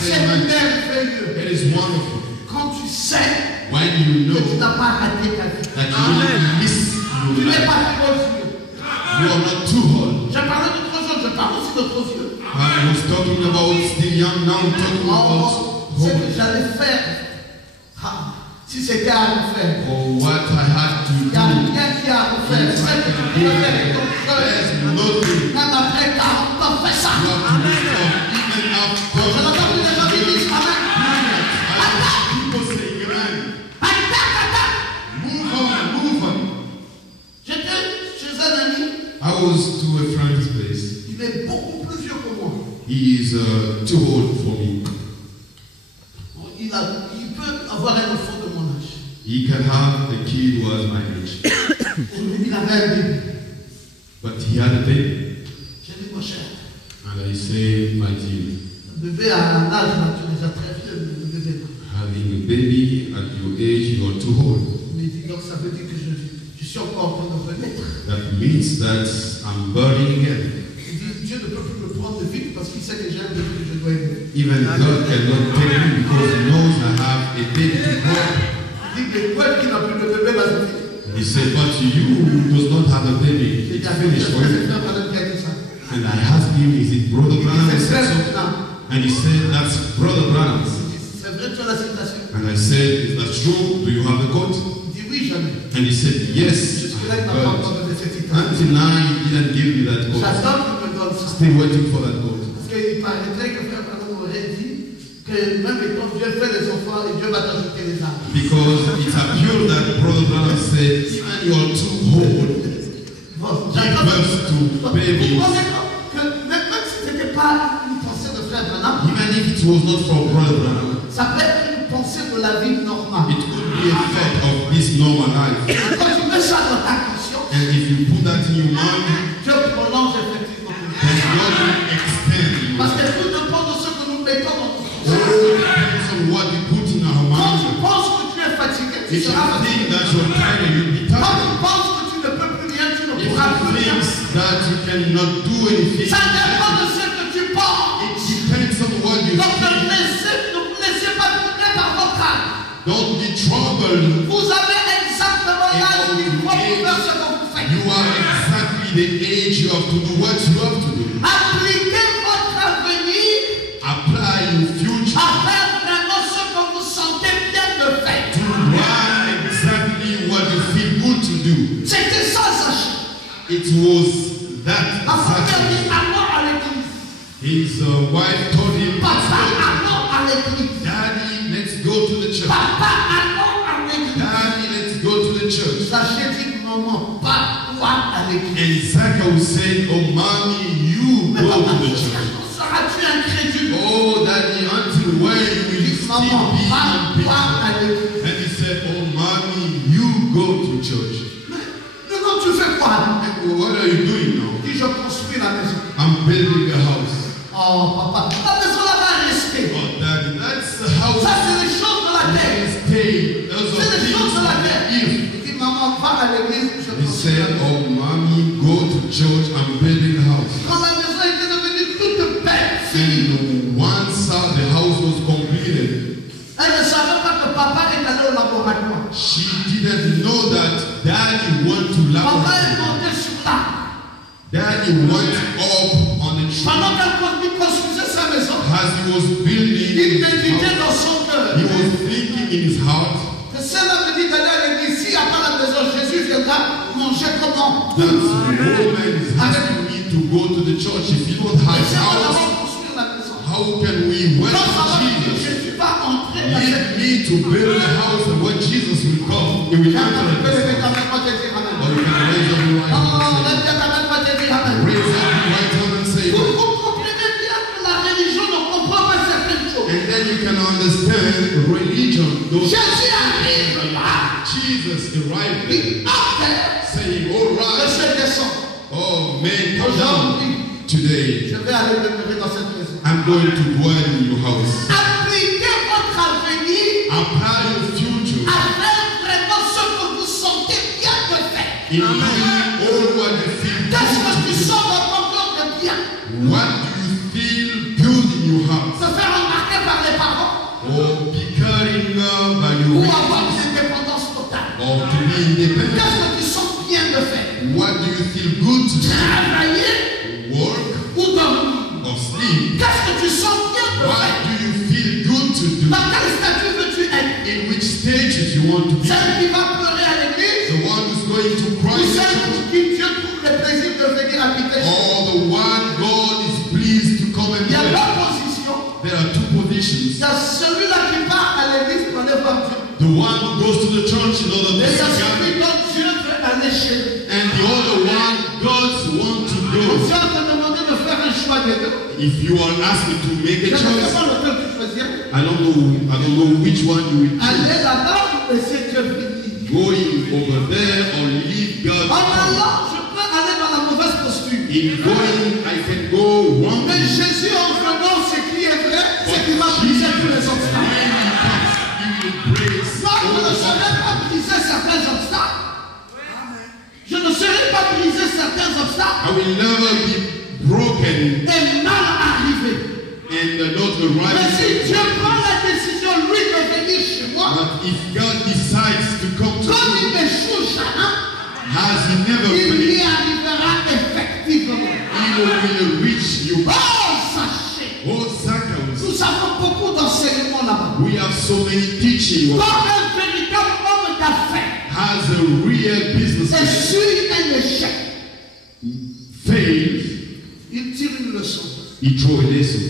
c'est merveilleux. it is wonderful Quand tu sais when you que know tu n'as pas raté ta vie. that you will miss Tu your n'es life. pas trop vieux. You are not too old. Je parlais de trop jeune, je parle aussi de trop vieux. I was talking about still young, now I'm talking about Ce que j'allais faire, si c'était à refaire, or what I had to il n'y a do. rien qui a à refaire. Ce que tu peux faire avec ton There's cœur, nothing. même après 40 ans, fais ça. You have to live from even Je after. n'entends plus les gens qui disent Amen. People say, Amen. Attaque. Move on. J'étais chez un ami, I was to a friend's place. il est beaucoup plus vieux que moi. He is too old for me. Il peut avoir un enfant de mon âge. He can have a kid who has my age. Il avait un bébé. But he had a baby. J'ai dit, mon cher, And I say, my dear, le bébé à un âge, là, tu es déjà très vieux, le bébé. having a baby at your age, you are too old. Mais il dit, donc ça veut dire que je suis encore en train de renaître. That means that I'm burning again. Il dit, Dieu ne peut plus me prendre vite parce qu'il sait que j'ai un bébé que je dois aimer. Even God cannot take me because He knows I have a baby to grow. Il dit, mais toi qui n'as plus de bébé, là, je dis, He said, but you who does not have a baby, j'ai dit, it's finished for you. c'est frère Madame qui a dit ça. And I asked him, is it Brother Branham? Il dit, I c'est said frère so. maintenant. And he said, that's Brother Branham. Il dit, c'est vrai, tu as la citation. And I said, is that true? Do you have a coat? Il dit, oui, j'en ai. And he said, yes. Jusque-là, il n'a I pas heard. encore donné cette citation. Until now, he didn't give me that coat. J'attends qu'il me donne ça. Still waiting for that coat. Parce qu'il paraîtrait que frère Branham aurait dit que même étant Dieu fait les enfants et Dieu va t'ajouter les âmes. Because it appeared that Brother Branham said, even you are too old, Bon, give j'attends. birth to Vous babies. comprenez que même si ce n'était pas une pensée de frère Branham, Even if it was not from Brother Branham, ça peut être une pensée de la vie normale. it could be a thought of this normal life. Quand tu mets ça dans ta conscience, And if you put that in your mind, Dieu prolonge effectivement. then God will extend you. Parce que tout dépend de ce que nous mettons dans notre conscience. All depends on what we put in our Quand tu mind. penses que tu es fatigué, tu If you seras think fatigué. that you're tired, you'll be Quand tired. tu penses que tu ne peux plus rien, tu ne If pourras you plus rien. think that you cannot do anything, Ça dépend de ce que tu penses. it depends on what you Donc ne think. vous laissez pas troubler par votre âge. Don't be troubled. Vous avez exactement l'âge qu'il faut pour faire ce que vous faites. You are exactly the age you have to do what you have to do. Appliquez votre avenir Apply your future à faire vraiment ce que vous sentez bien de faire. to run exactly what you feel good to do. C'était ça, Zachée. It was that La première dit exactly. allons à l'église. His wife told him, Papa, allons à l'église. Daddy, let's go to the church. Papa, allons à l'église. Daddy, let's go to the church. Zachée dit maman, pas toi à l'église. And Zacchaeus said, oh, mommy, you Mais go papa, to the church. seras-tu incrédule? Oh, Daddy, until when will you still Maman, be pas toi unbelieving? à l'église. And he said, oh, mommy, you go to church. Mais non, tu fais quoi? And what are you doing now? Il dit, je construis la maison. I'm building a house. Oh, papa, la maison là va rester. Oh, Daddy, that's the house. Ça, c'est les choses de la terre. Stay. Those C'est are les things choses de la from terre. the earth. Il dit, maman, va à l'église. Je He construis la said, maison. oh, mommy, go to church. I'm building a house. Quand la maison était devenue toute belle, finie, And once the house was completed, elle ne savait pas que papa est allé au laboratoire. she didn't know that Daddy went to Papa est laboratory. monté sur l'arbre. Daddy went up on the tree. Pendant qu'elle construisait sa maison, As he was building il his méditait house, dans son cœur. he was thinking in his heart Que celle-là me dit d'aller à l'église. S'il n'y a pas la maison, Jésus viendra manger comment? that woman is asking me to go to the church. If you don't have Mais c'est a pas house, d'abord construire la maison. how can we wait Donc ça for va dire que Jesus? Jésus va entrer dans cette Lead me to build a house, and when Jesus will come, he will Quand enter tu peux lever it. ta main, moi te dire Amen. Or you can raise up your right Oh, hand and lève ta main, moi te dire Amen. say, raise up your right hand and say, Vous comprenez bien que la religion ne comprend pas certaines choses. and then you can understand religion. Those Jésus arrive là. Jesus arrived Il there, entre. saying, all Le right, Seigneur man, come Aujourd'hui, down today. je vais aller demeurer dans cette maison. I'm going to dwell in your house. Appliquez votre avenir Apply your future à faire vraiment ce que vous sentez bien de faire. in doing all what you feel Qu'est-ce que tu good to sens dans ton cœur de bien? do. What do you feel good in your heart? Se faire remarquer par les parents Or be carried by ou your avoir riches? une indépendance totale? Or to be independent? Qu'est-ce que tu sens bien de faire? What do you feel good to do? Travailler Work ou dormir? or sleep? Qu'est-ce que tu sens bien de What faire? do you feel good to do? Dans quel statut veux-tu être? In which stages you want to be? Celle qui va pleurer à l'église The one who's going to cry ou in celle church? pour qui Dieu trouve le plaisir de venir habiter chez Or the one God is pleased to come and Il y a dwell? deux positions. There are two Il positions. y a celui-là qui part à l'église pour aller voir Dieu. The one who goes to the church in order Et to il y a see God. celui dont Dieu veut aller chez lui. And the other one, God wants to Dieu go. te demandé de faire un choix des deux. If you are asked to make Je a ne sais choice, pas lequel tu choisirais. I don't know which one you will choose. Aller là-bas ou laisser Dieu venir. Going over there or leave God. En allant, je peux aller dans la mauvaise posture. In going, I can go wrong. Mais Jésus en venant, ce qui est vrai, c'est qu'il va briser tous les obstacles. Moi, je ne saurais pas briser certains obstacles. Je ne saurais pas briser certains obstacles I will never be broken et mal arriver. and not Mais arrive. si Dieu prend la décision, lui, de venir chez moi, But if God decides to come to comme you, il m'échoue jamais, has He never il failed, y arrivera effectivement. He will reach you. Oh, sachez, Oh, Zacchaeus, nous avons beaucoup d'enseignements là-bas. we have so many teaching. Comme un véritable homme d'affaires Has a real business essuie un échec, failed, il tire une leçon. he throw a lesson.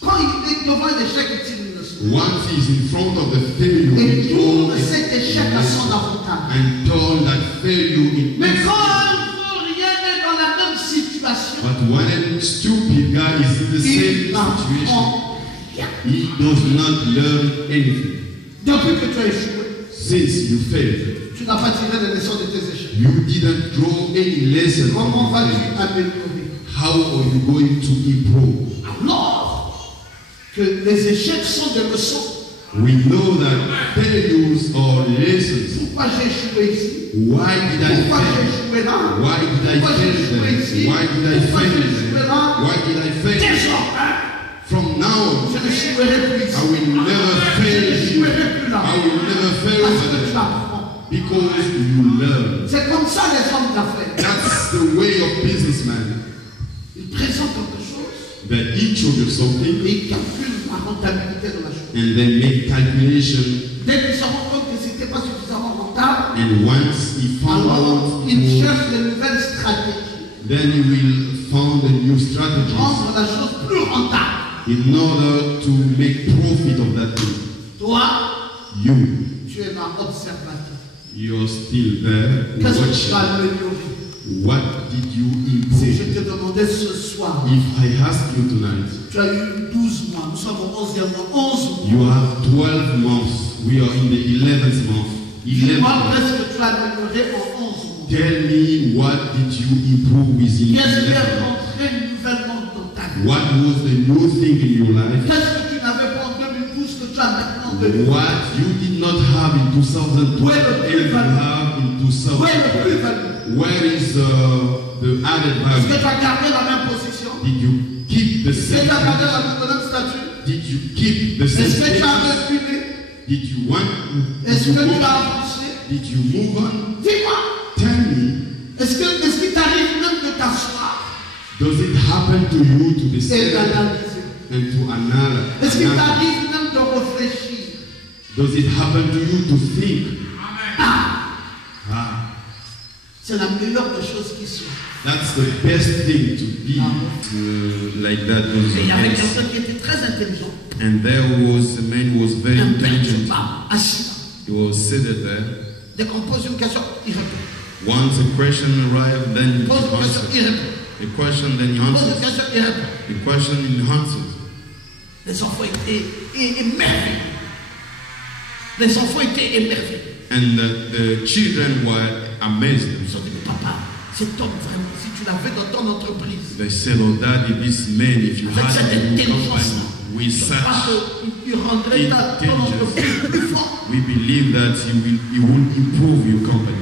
Quand il est devant un échec, il tire une leçon. Once he's in front of the failure, Il he throw tourne cet échec à son lesson avantage. and turn that failure in Mais lesson. quand un fou rien n'est dans la même situation, But when a stupid guy is in the same il situation, n'apprend rien. he does not learn anything. Depuis que tu as échoué, Since you failed, tu n'as pas tiré les leçons de tes échecs. you didn't draw any lesson from Comment your vas-tu failure. améliorer? How are you going to improve? Alors que les échecs sont des leçons. We know that failures are lessons. Pourquoi j'ai échoué ici? Why did I Pourquoi j'ai fail? échoué là? Why did I Pourquoi j'ai fail échoué there? ici? Why did I Pourquoi fail j'ai échoué there? là? Why did I fail? Désormais, From now je on, n'échouerai plus I ici. will never Je fail you. n'échouerai plus là. I will never fail Parce over que tu there. apprends. Because you learn. C'est comme ça les hommes d'affaires. That's the way of businessman. Ils présentent quelque chose They introduce something et ils calculent la rentabilité de la chose. and they make calculation. Dès qu'ils se rendent compte que ce n'était pas suffisamment rentable, And once he found alors out ils more, cherchent de nouvelles stratégies. then he will find a new strategy Rendre la chose plus rentable. in order to make profit of that thing. Toi, You, tu es là observateur. you're still there Qu'est-ce que tu vas watching. améliorer? What did you Si je improve? te demandais ce soir, If I ask you tonight, tu as eu 12 mois, nous sommes au 11e mois, 11 mois. you have 12 months. We are in the 11th month. 11th Dis-moi month. qu'est-ce que tu as amélioré en 11 mois. Tell me what did you improve within Qu'est-ce qui 11 est months? rentré nouvellement dans ta vie? What was the new thing in your life? Qu'est-ce que tu n'avais pas en 2012 que tu as maintenant en 2012? What you did not have in 2012 and you have in Où est 2000. le plus-value? Where is the added Est-ce que value? tu as gardé la même position? Did you keep the Est-ce que same? tu as gardé le même statut? Did you keep the same? Est-ce que tu as status? reculé? Did you want? Est-ce Did you que tu move as on? avancé? Did you move on? Dis-moi, Tell me. est-ce qu'il t'arrive même de t'asseoir Does it happen to you to be et still d'analyser? and to analyze? Est-ce qu'il t'arrive même de réfléchir? Does it happen to you to think? Ah, C'est la meilleure des choses qui soit. that's the best thing to be like that. Et il y avait Was quelqu'un qui était très intelligent. and there was a man who was very Un père de intelligent. femme, assis. He was seated there. Dès qu'on pose une question, il répond. Once a question arrived, then he Pose une question, answered. il répond. A question, then he Pose une answers. question, il répond. A question, and he answers. Les enfants étaient émerveillés. Les enfants étaient émerveillés. And the children were amazed. Ils ont dit, mais papa, Cet homme, vraiment, si tu l'avais dans ton entreprise, They said, oh daddy, this man, if you avec had cette him in intelligence, company with je crois such, qu'il rendrait ton entreprise plus forte. we believe that he will improve your company.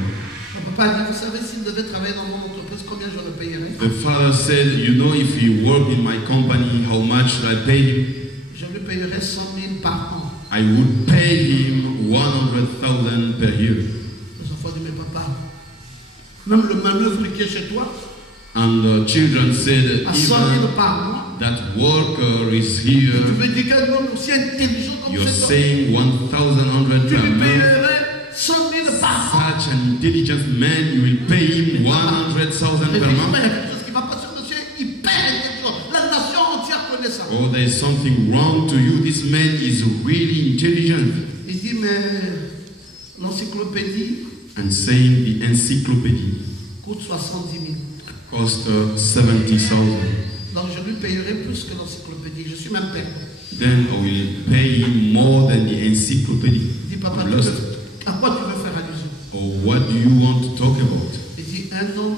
Le papa dit, vous savez, s'il devait travailler dans mon entreprise, combien je le payerais? The father said, you know, if he worked in my company, how much should I pay him? Je lui payerais 100 000 par an. I would pay him 100,000 per year. Les enfants disent, mais papa, même le manœuvre qui est chez toi, And the children said, à 100 000 even par mois, that worker is tu here, veux dire qu'un homme aussi intelligent comme you're cet homme, saying 1,100 tu per lui month. payerais 100 000 par an. Such an intelligent man, you will pay him 100,000 Mais per il y a month. quelque chose qui va passer, monsieur, hyper intelligent. La nation entière connaît ça. Oh, there is something wrong to you. This man is really intelligent. Il dit, mais l'encyclopédie And saying the encyclopedia coûte 70 000. cost 70,000. Donc je lui payerai plus que l'encyclopédie. Je suis même père. Then I will pay him more than the encyclopedia. Il dit, papa, à quoi tu veux faire allusion? Or what do you want to talk about? Il dit, un homme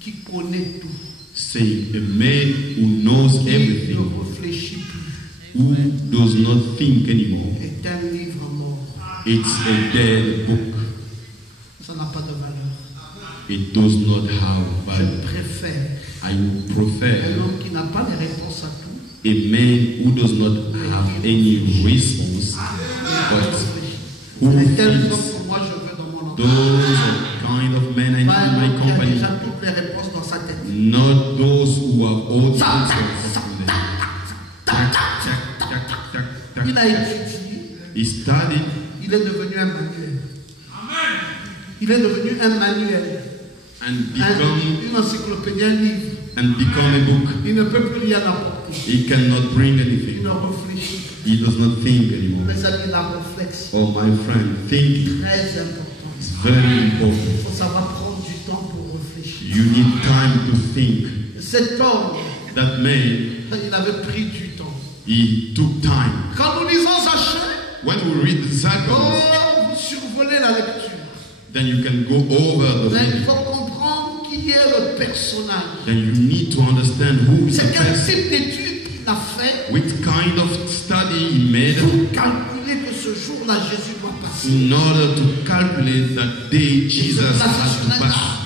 qui connaît tout, Saying a man who knows qui ne everything, réfléchit plus, who does not think anymore. est un livre mort. It's a dead book. Ça n'a pas de valeur. It does not have Je value. préfère I would un prefer homme qui n'a pas les réponses à tout, a man who does not have any response, but who c'est quel homme thinks que moi je veux dans mon those entreprise. are kind of men I need Pas in un my homme qui a company, déjà toutes les réponses dans sa tête. not those who have all the Ça, answers. ça, in them. tac, tac, Tac, tac, tac, tac, tac. Il a étudié, He studied il est devenu un manuel. Il est devenu un manuel, and become une encyclopédie, un livre. a book. Il ne peut plus rien apporter. He cannot bring Il anything. ne réfléchit. He does not think anymore. Mes amis, la réflexion, Oh my friend, thinking très importante. is very important. Il faut savoir prendre du temps pour réfléchir. You need time to think. Cet homme, That man, il avait pris du temps. he took time. Quand nous lisons Zachée, When we read the Zacharias, oh, vous survolez la lecture. then you can go over the Mais il book. faut comprendre qui est le personnage. Then you need to understand who is the C'est quel person. type d'étude qu'il a fait Which kind of study he made pour calculer que ce jour-là, Jésus doit passer. in order to calculate that day Jesus has to pass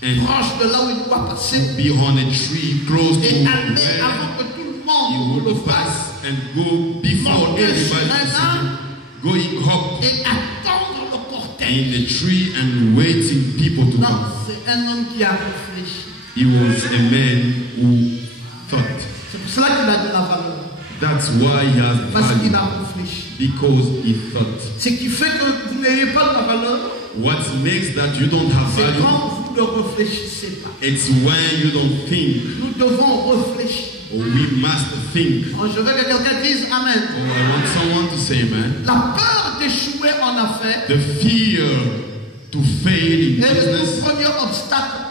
and Proche de là où il doit passer. be on a tree close to Et aller where avant que tout le he monde le would fasse. pass and go before Monter everybody sur to un see arbre him, going up et attendre le cortège. in the tree and waiting people to Non, come. c'est un homme qui a réfléchi. He was a man who thought. C'est pour cela qu'il a de la valeur. That's why he has Parce qu'il value, a réfléchi. because he thought. Ce qui fait que vous n'ayez pas de la valeur, What makes that you don't have c'est value? quand vous ne réfléchissez pas. It's when you don't think. Nous devons réfléchir. We must think. Alors, je veux que quelqu'un dise Amen. Oh, I want someone to say, man. La peur d'échouer en affaires The fear to fail in est le business premier obstacle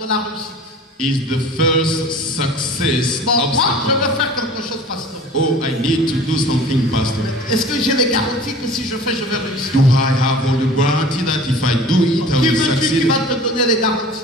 de la réussite. is the first success Bon, moi, je obstacle. veux faire quelque chose, pasteur. Oh, I need to do something, Pastor. Est-ce que j'ai les garanties que si je fais, je vais réussir? Do I have all the guarantee that if I do it, I Qui will veux-tu qui succeed? va te donner les garanties?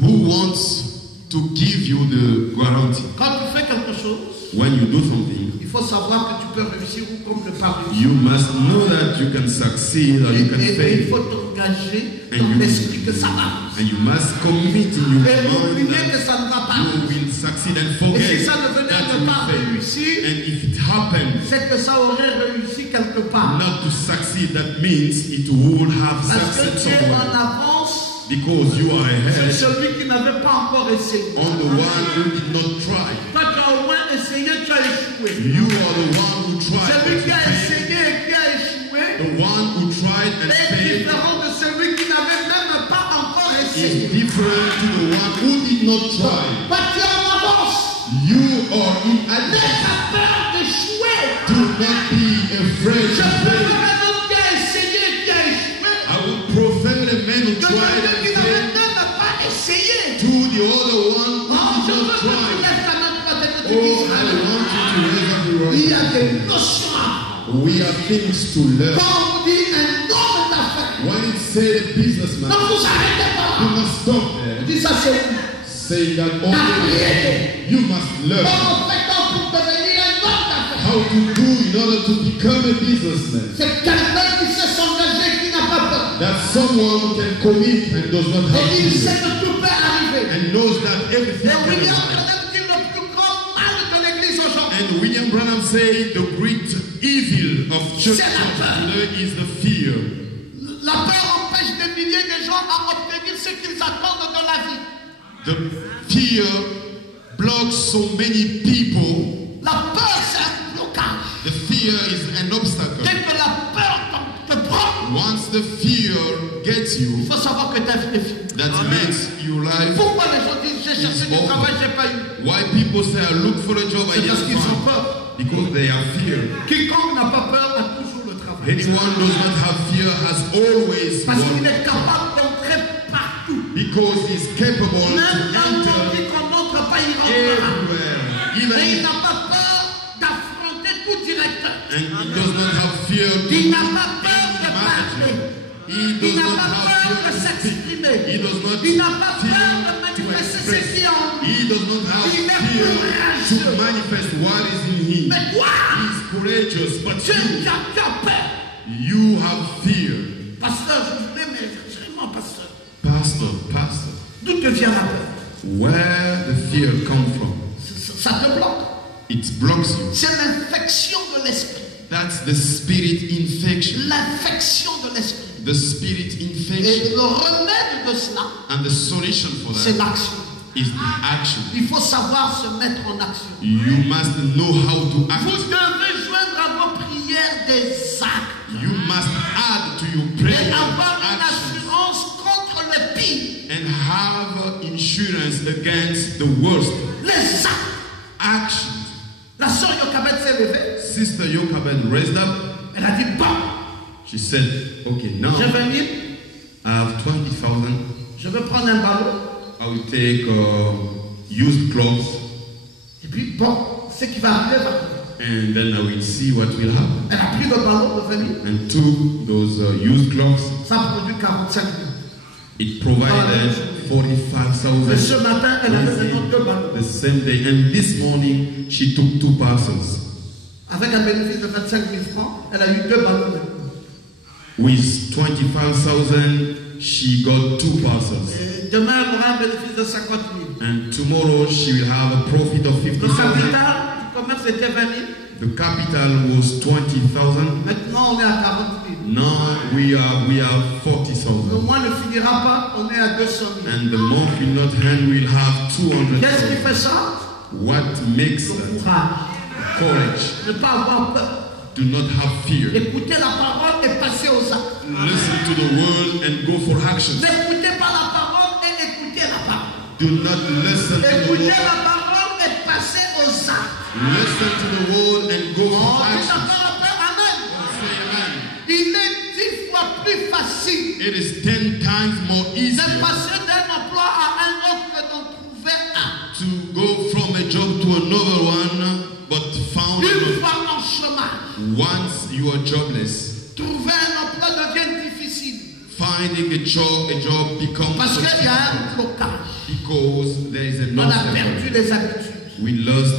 Who wants to give you the guarantee? Quand tu fais quelque chose, When you do something, il faut savoir que tu peux réussir ou comme ne pas réussir. you must know that you can succeed or you can Et il fail. faut t'engager And dans you- l'esprit que ça va. And you must commit in your Et mind oublier que that ça ne va pas. you will succeed and Et forget si ça ne venait that de you pas fail. réussir, And if it happens c'est que ça aurait réussi quelque part. not to succeed, that means it would have Parce que succeeded tu es en somewhere. avance Because you are sur ahead celui qui n'avait pas encore essayé. on the one who did not try. Toi, tu as au moins essayé, tu as échoué. You are the one who tried Celui but qui you a failed. essayé et qui a échoué The one who tried and est failed différent de celui qui n'avait même pas encore is essayé. different to the one who did not try. Toi, tu es en avance. You are in N'aie advance. pas peur d'échouer. Do not be afraid Je to fail. préfère un homme qui a essayé et qui a échoué I would prefer a man who que tried quelqu'un and qui n'avait failed même pas essayé. to the other one Oh, who je did veux not que tu try. lèves ta main droite et que tu Oh, dises I Amen. want you to raise up your Il y right. a des notions à apprendre. We have things to learn. Quand on dit un homme d'affaires, When it said a businessman, ne vous arrêtez pas là. must stop there. Dis ça, c'est où? Saying that only you must learn Comment fait-on pour devenir un homme d'affaires? how to do in order to become a businessman. C'est quelqu'un qui sait s'engager, qui n'a pas peur. That someone can commit and does not have Et il fear. sait que tout peut arriver. And knows that everything Et can William happen. Branham dit le plus grand mal de l'église aujourd'hui, And William Branham said the great evil of church C'est la peur. today is the fear. la peur empêche des milliers de gens à obtenir ce qu'ils attendent dans la vie. The fear blocks so many people. La peur, c'est un blocage. The fear is an obstacle. Dès que la peur te prend, Once the fear gets you, il faut savoir que ta vie est finie. that makes your life. Pourquoi les gens disent j'ai cherché du travail, j'ai pas eu? Why people say I look for a job, I C'est parce qu'ils didn't ont find? peur. Because they have fear. Quiconque n'a pas peur a toujours le travail. Anyone who does not have fear has always Parce qu'il work. est capable d'entrer partout. Because he's capable Même to un enter bandit qu'on n'entre pas, il rentrera. everywhere. Mais il Even n'a pas peur d'affronter tout directeur. and he does not have fear to Il n'a pas peur de parler. He Il does n'a not pas have peur de fear to speak. s'exprimer. He does not Il n'a pas fear peur de to manifester ses express. clients. He does not have Il est fear courageux. to manifest what is in him. Mais toi, He's courageous, but tu as peur. you have fear. Pasteur, je voudrais, mais vraiment, pasteur. Pastor, D'où te vient la peur? where the fear come from? Ça te bloque. It blocks you. C'est l'infection de l'esprit. That's the spirit infection. L'infection de l'esprit. The spirit Et infection. le remède de cela, And the solution for c'est that l'action. is the action. Il faut savoir se mettre en action. You must know how to Vous act. devez joindre à vos prières des actes You must add to your et prayer avoir une action assurance contre le pire. and have insurance against the worst. Les actes. Actions. La sœur Yokabet s'est levée. Sister Yokabed raised up. Elle a dit, bon, She said, okay, now j'ai 20 000, I have 20,000. je vais prendre un ballon. I will take used clothes Et puis, bon, ce qui va arriver va arriver. and then I will see what will happen. Elle a pris le ballon de 20 000. And took those used clothes. Ça produit 45 000. It provided Et 45,000 ce matin, elle avait maintenant 2 ballons. the same day. And this morning, she took 2 parcels. Avec un bénéfice de 25 000 francs, elle a eu 2 ballons maintenant. With 25,000, she got 2 parcels. Et demain, elle aura un bénéfice de 50 000. And tomorrow, she will have a profit of Le 50,000. capital du commerce était 20 000. The capital was 20,000. Maintenant, on est à 40 000. Now we have Le 40,000. mois ne finira pas, on est à 200 000. And the month will not end, we'll have Qu'est-ce qui 200,000. fait ça? What makes Le that? courage. Courage. Ne pas avoir peur. Do not have fear. Écoutez la parole et passez aux actes. Listen to the word and go for action. N'écoutez pas la parole et écoutez la parole. Do not listen to the Écoutez word. la parole et passez aux actes. Listen to the word and go for Oh, tu action. t'appelles la paix? Amen. Say amen. Il est 10 fois plus facile It is 10 times more de easier passer d'un emploi à un autre que d'en trouver un. to go from a job to another one, but found Une fois en chômage, once you are jobless. trouver un emploi devient difficile. Finding a job becomes Parce so qu'il y a un difficult blocage. because there is an On a perdu obstacle. les habitudes. We lost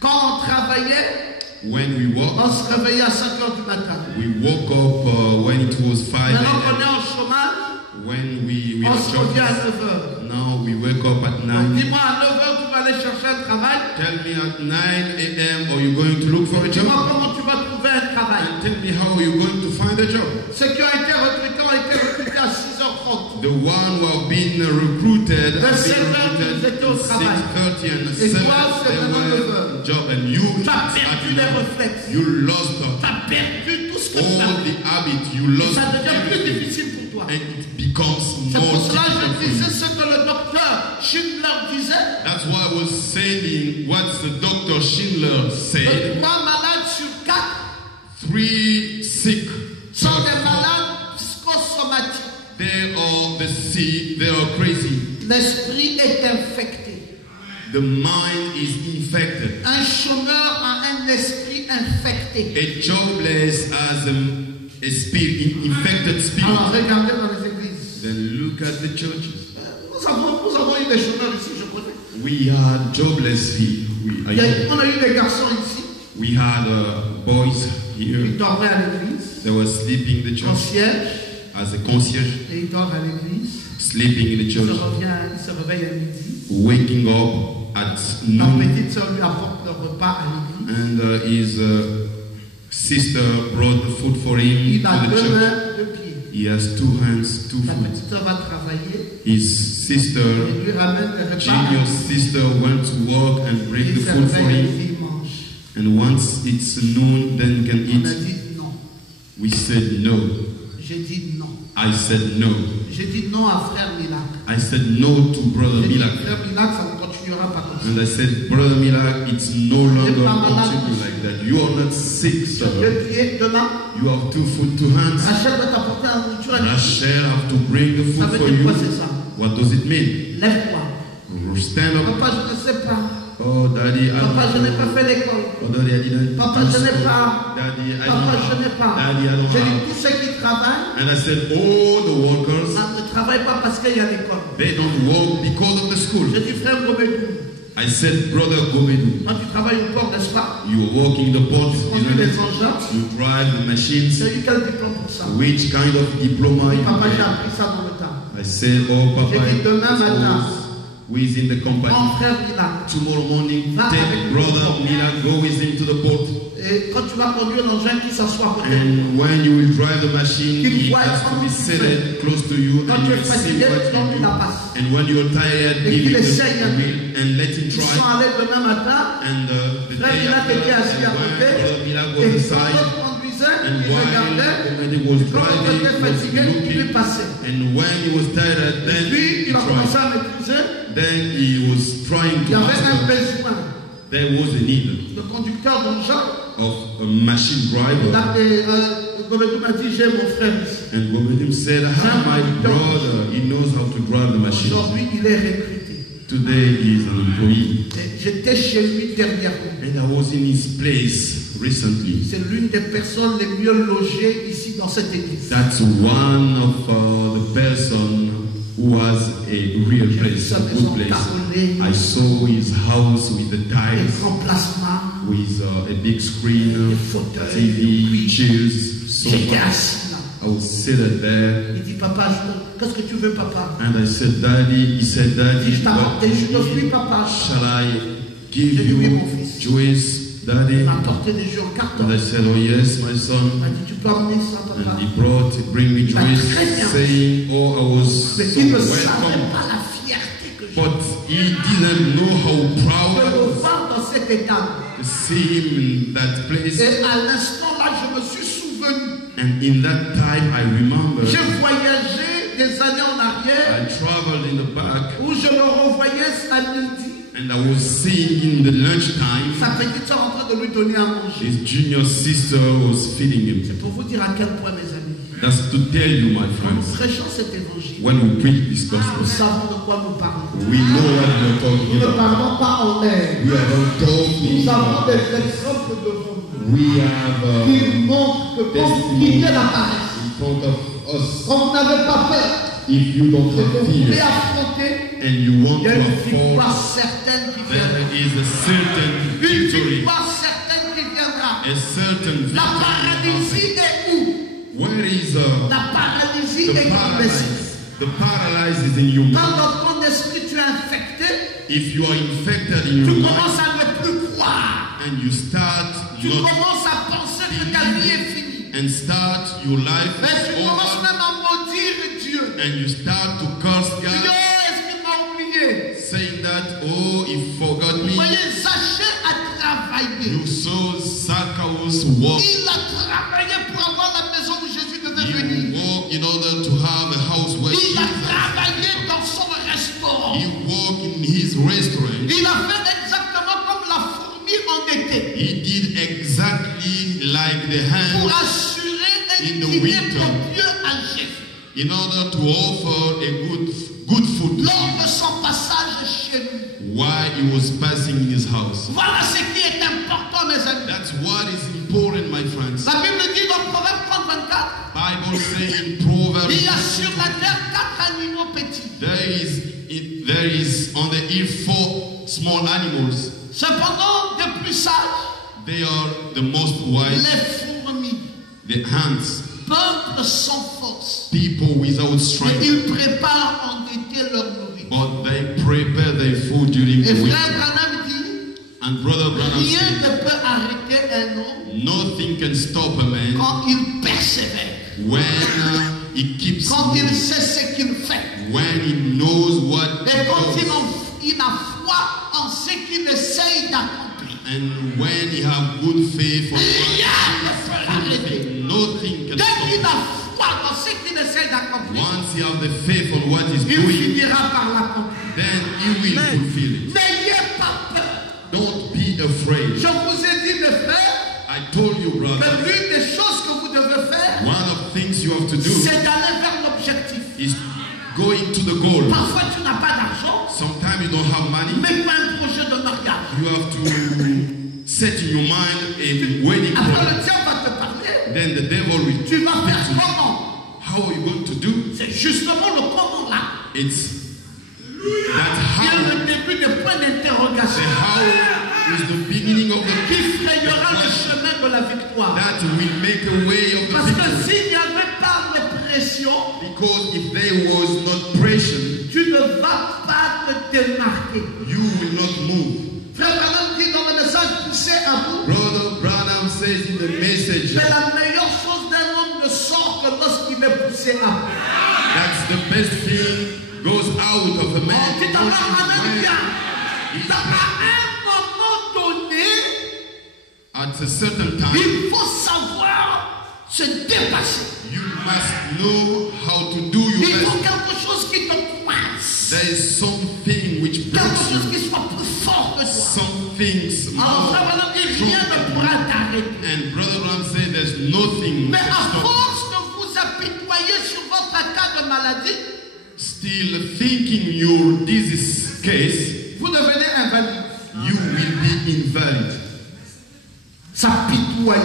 Quand on travaillait, when we on walk. se réveillait à 5 heures du matin. We woke up when it was 5 Maintenant qu'on est a.m. en chômage, When we on are se revient à jobless. 9 heures. Now we wake up at 9. Dis-moi à 9 heures, tu vas aller chercher un travail. Tell me at 9 a.m. are you going to look for a Dis-moi job? comment tu vas trouver un travail. And tell me how are you going to find a job? Ceux qui ont été recrutés à 6h30. The one who have been recruited The have seven been ils étaient au recruited travail. 6:30 and Et 7 toi, c'est they maintenant 9 were heures. job and you Tu as at perdu les 11. réflexes. You lost Tu as perdu tout ce que tu all as. the habit, you Et lost ça devient plus everything, difficile pour toi. and it becomes C'est more pour cela que difficult je for you. disais ce que le docteur Schindler disait. That's why I was saying what the Dr. Schindler said. 3 malades sur 4 3 sick. sont des malades psychosomatiques. They are the sick, they are crazy. L'esprit est infecté. The mind is infected. Un chômeur a un esprit infecté. A jobless has a spirit, infected spirit. Alors regardez dans les églises. Then look at the churches. Nous avons eu des chômeurs ici, je connais. We had jobless here. On a eu des garçons ici. We had boys here. Ils dormaient à l'église. They were sleeping in the church Concierge. as a concierge, Et ils dorment à l'église. sleeping in the Il church, se réveille à midi. waking up at La noon, petite sœur lui apporte le repas à l'église. and his sister brought the food for him Il to a the deux church. mains, deux pieds. He has 2 hands, 2 La feet. petite sœur va travailler. His sister, Et lui ramène le repas. Junior's sister, went to work and bring Il the se food for réveille him. et il mange. And once it's noon, then can On a eat. dit non. We said no. J'ai dit non. I said no. J'ai dit non à frère Milac. I said no to Brother J'ai dit, Milak. frère Milac, ça ne continuera pas comme ça. And I said, Brother Milak, it's no longer continuing like that. You are not sick, Tu as sir. deux pieds, deux mains. You have 2 foot, 2 hands. Rachel va t'apporter la nourriture. Elle dit, Rachel have to bring the ça food veut for dire you. quoi c'est ça? What does it mean? Lève-toi. Stand up. Papa, je ne sais pas. Oh, Daddy, I Papa, je n'ai don't pas know. fait l'école. Oh, Daddy, I didn't Papa, do je n'ai school. pas. Daddy, I Papa, don't je n'ai have. pas. Daddy, I don't J'ai dit, have. tous ceux qui travaillent, And I said, all the workers, ne travaillent pas parce qu'il y a l'école. they don't work because of the school. J'ai dit, frère Gomedou, I said, Brother Gomedou, quand tu travailles au port, n'est-ce pas? you are working the port, Tu isn't conduis it? les engins. You drive the machines. J'ai eu quel diplôme pour ça? Which kind of diploma you Papa, j'ai have? appris ça dans le temps. I said, oh, Papa, J'ai dit, demain matin, who is in the company? mon frère Milac. Tomorrow morning, Va take avec Brother le Mila, go with him to the port. Et quand tu vas conduire l'engin, qui s'assoit à côté? And when you will drive the machine, Il he voit has to be comment tu seated close to you Quand and tu you es will see fatigué, what tu donnes you la do. passe. And when you're tired, Et give qu'il him essaye the un peu. wheel and let him Ils sont try. allés demain matin. And the Frère day Mila after, était assis à and côté. when Brother Mila Et was quand aside, l'autre conduisait, and il while regardait. when he was Quand l'autre driving, était he was fatigué, il lui looking. passait. And when he was tired, then Puis, he il a commencé tried. à maîtriser. Then he was trying Il y to avait un master. besoin. There was a need Le conducteur d'engin, of a machine driver. Gomedou m'a dit, j'ai mon frère ici. And Gomedim said, "Hi, my brother. He knows how to drive the machine. Aujourd'hui, il est recruté. Today he is an employee." Et j'étais chez lui dernièrement. And I was in his place recently. C'est l'une des personnes les mieux logées ici dans cette église. That's one of the person who has a real place, a good place. I saw his house with the Les tiles, grands placements. with a big screen, Les fauteuils. TV, Oui. chairs, J'étais sofa. assis là. I was seated there. Il dit, papa, qu'est-ce que tu veux, papa? And I said, Daddy, he said, Il dit, Daddy, je t'apporte des jus de fruits, papa. shall I give J'ai dit, oui, you mon fils. juice, Daddy? Il m'a apporté des jus en carton. And I said, oh yes, my Il son. m'a dit, tu peux emmener ça, And papa. he bring me Il a juice, très bien. saying, oh, I was Mais so il ne savait welcome. pas la fierté que j'ai But he didn't know how de proud I le was voir dans cet état. to see him in that place. Et à l'instant là, je me suis souvenu. And in that time, I remember J'ai voyagé des années en arrière I traveled in the back où je le revoyais à midi. and I was seeing in the lunchtime Sa petite soeur en train de lui donner à manger. his junior sister was feeding him. C'est pour vous dire à quel point, mes amis, That's to tell you, my quand nous friends, prêchons cet évangile, when we preach this nous gospel, savons de quoi nous parlons. we know what we're Nous talking ne about. parlons pas en l'air. We are not Nous avons talking. des exemples devant nous We have qui montrent que quand vous quittez la paresse, in front of us. quand vous n'avez pas peur, If you don't que have vous voulez fear affronter, and you want il y to a une afford, victoire certaine qui viendra. there is a certain Une victory, victoire certaine qui viendra. a certain La victory. paralysie est où? Where is La paralysie the est dans l'esprit. paralyze? The paralyze is in your Quand mind. dans ton esprit tu es infecté, If you are infected in tu your commences mind à ne plus croire. and you start Tu not commences à penser que ta vie est finie. and start your life Mais is tu commences over même à maudire Dieu. and you start to curse Tu dis, God, oh, est-ce qu'il m'a oublié? saying that, oh, he forgot Vous me. voyez, Zachée a travaillé. You saw Zacchaeus walk. Il a travaillé pour avoir la maison où Jésus devait He venir. walked in order to have a house where Il a Jesus. travaillé dans son restaurant. He walked in his restaurant. Il a fait exactement comme la fourmi en été. He did exactly like the Pour hand assurer un In the dîner winter. copieux à Jésus. in order to offer a good food to Lors him de son passage chez lui. while he was passing in his house. Voilà ce qui est important, mes amis. That's what is important, my friends. La Bible dit dans Proverbe 30, 24, Bible says in Proverbs, il y a sur la terre 4 animaux there is on the ear 4 small animals. Cependant, des plus sages, They are the most wise. les fourmis, The ants, peuple sans force. people without Et strength. ils préparent en été leur nourriture. But they prepare their food during Et the frère winter. Branham dit, And Brother Branham rien said, ne peut arrêter un homme nothing can stop a man quand il persévère, when he keeps quand il moving, sait ce qu'il fait. when he knows what Et quand he does, il a foi en ce qu'il essaye d'accomplir. and when he have good faith on Rien ne what peut l'arrêter. nothing can Dès qu'il stop a foi dans ce qu'il essaye him. d'accomplir, Once he have the faith on what he's il doing, finira par l'accomplir. then he will fulfill it. N'ayez pas peur. Don't be afraid. Je vous ai dit de faire, I told you, que brother, l'une des choses que vous devez faire, one of the things you have to do c'est d'aller vers l'objectif. is going to the goal. Parfois, tu n'as pas d'argent, Sometimes you don't have money. mais pas un projet de mariage. You have to set in your mind a wedding Après, plan. le diable va te parler. Then the devil will. Tu vas faire comment? How are you going to do? C'est justement le comment là. It's Il y that a how. le début des points The d'interrogation how is the beginning of qui the frayera le chemin de la victoire. that will make a way of Parce the que victory. s'il n'y avait pas de pression, Because if there was not pressure, tu ne vas pas te démarquer. you will not move. Frère Branham dit dans le message poussé à vous, Brother Branham says in the message, mais la meilleure chose d'un homme ne sort que lorsqu'il est poussé à vous. that's the best thing goes out of a man. Tu te rends When bien. he's À un moment donné, at a certain time, il faut savoir se dépasser. you must know how to do your Il faut best. quelque chose qui te coince. There is something which Quelque breaks chose you. qui soit plus fort que toi. Some things Alors, more frère Branham dit, rien ne strong. pourra t'arrêter. And Brother Branham said there's nothing Mais to à stop. force de vous apitoyer sur votre cas de maladie, Still thinking your disease case, vous devenez invalide. you will be invalid. S'apitoyer.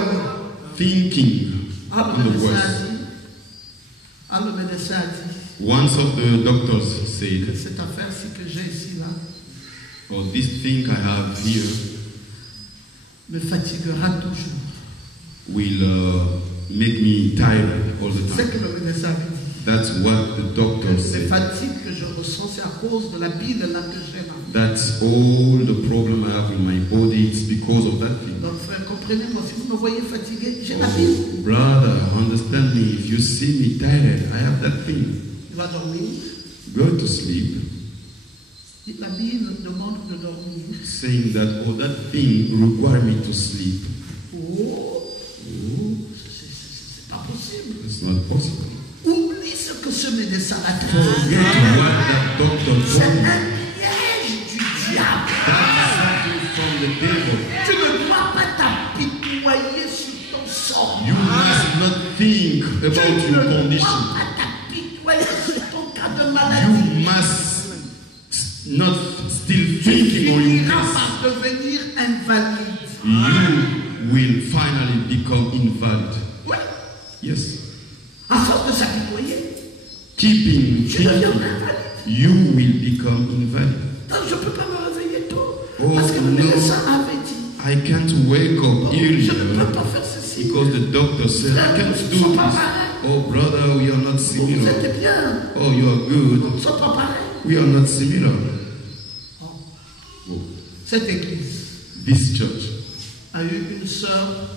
Thinking Ah, on le the médecin a worst. dit. Ah, le médecin a dit One of the doctors que said, cette affaire-ci que j'ai ici, là, oh, this thing I have here me fatiguera toujours. will make me tired all the C'est time. que le médecin a dit. That's what the doctor Ces said. fatigues que je ressens, c'est à cause de la bile là que j'ai là. That's all the problem I have in my body. It's because of that thing. Donc frère, comprenez-moi, si vous me voyez fatigué, j'ai la bile. Oh, brother, understand me. If you see me tired, I have that thing. Tu vas dormir. Go to sleep, La Bible demande de dormir. saying that, oh, that thing require me to sleep. Oh, c'est pas possible. It's not possible. Oublie ce que ce médecin a dit. Forget what that doctor C'est told me. un piège du diable. That's something from the devil. Tu ne dois pas t'apitoyer sur ton sort. You must not think Tu about ne your dois condition. pas t'apitoyer sur ton cas de maladie. You must not still Tu thinking on your finiras case. par devenir invalide. You will finally become invalid. Oui. Yes. À force de s'apitoyer, Keeping tu deviens thinking, invalide. you will become invalid. Donc je ne peux pas me réveiller tôt. Oh, Parce que le no. médecin avait dit. I can't wake up Je ne earlier peux pas faire ceci. because the doctor said I can't do this. Oh, brother, we are not Vous similar. êtes bien. Oh, you are good. Nous ne sommes pas pareils. We are not similar. Oh. Cette église This church a eu une sœur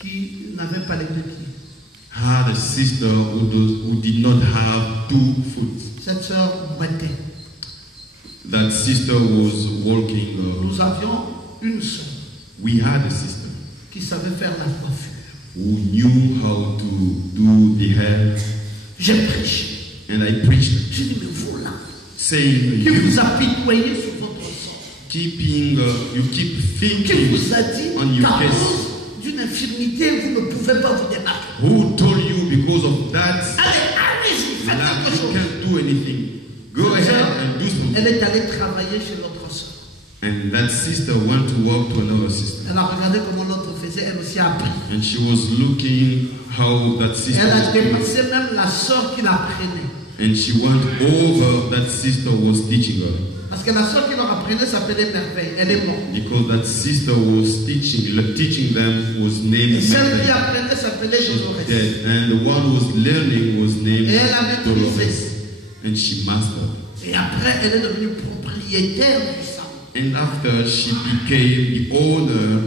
qui n'avait pas les deux pieds. had a sister who did not have 2 foot. Cette sœur boitait. That sister was walking. Nous avions une sœur We had a sister qui savait faire la coiffure. who knew how to do the hair, J'ai prêché. and I preached, J'ai dit, mais vous là, saying, qui vous you apitoyez sur votre sort, keeping, you keep qui thinking vous a dit on your qu'à case. cause d'une infirmité, vous ne pouvez pas vous démarquer. Who told you because of that Allez-y, faites that quelque you chose. can't do anything? Go Cette ahead sœur, and do something. elle est allée travailler chez l'autre sœur. And that sister went to work to another sister. Elle a regardé comment l'autre faisait, elle aussi a appris. And she was looking how that sister Elle a was doing. dépassé même la sœur qui l'apprenait. And she went over that sister was teaching her. Parce que la soeur qui leur apprenait s'appelait Merveille. Elle est morte. Because that sister was teaching them was named Et celle qui Merveille. apprenait s'appelait Dolores. Dead. And the one who was learning was named Et elle a Dolores. maîtrisé. And she mastered. Et après, elle est devenue propriétaire du sang. And after she became the owner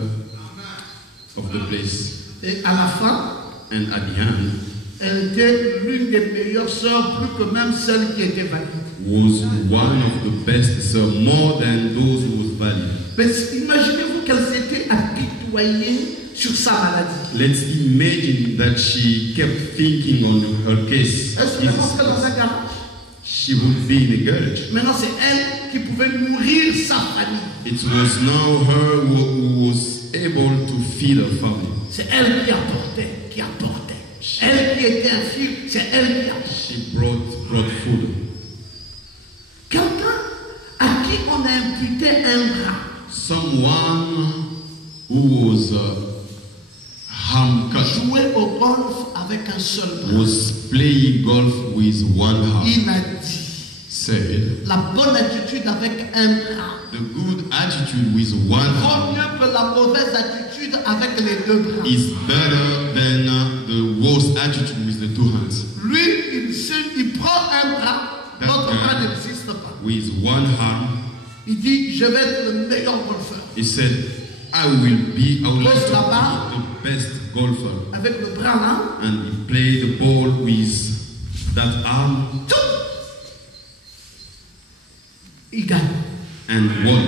of the place. Et à la fin, And at the end, elle était l'une des meilleures sœurs, plus que même celle qui était valide. was one of the best, so more than those who was valued. Mais imaginez-vous qu'elle s'était apitoyée sur sa maladie. Let's imagine that she kept thinking on her case. Elle se rentrait dans un garage. She would be in a garage. Maintenant, c'est elle qui pouvait nourrir sa famille. It was now her who was able to feed her family. C'est elle qui apportait, Elle qui était infirme, c'est elle qui apportait. She brought food. Quelqu'un à qui on a imputé un bras. Someone who was Jouait au golf avec un seul bras. was playing golf with one hand. Il m'a dit, Said la bonne attitude avec un bras the good attitude with one vaut hand mieux que la mauvaise attitude avec les deux bras. is better than the worst attitude with the two hands. Lui, il prend un bras, l'autre bras n'existe pas. With one hand, Il dit, je vais être le meilleur golfeur. he said, I would like to be là-bas. the best golfer. Avec le bras là, And he played the ball with that arm tout. Il gagne, and won.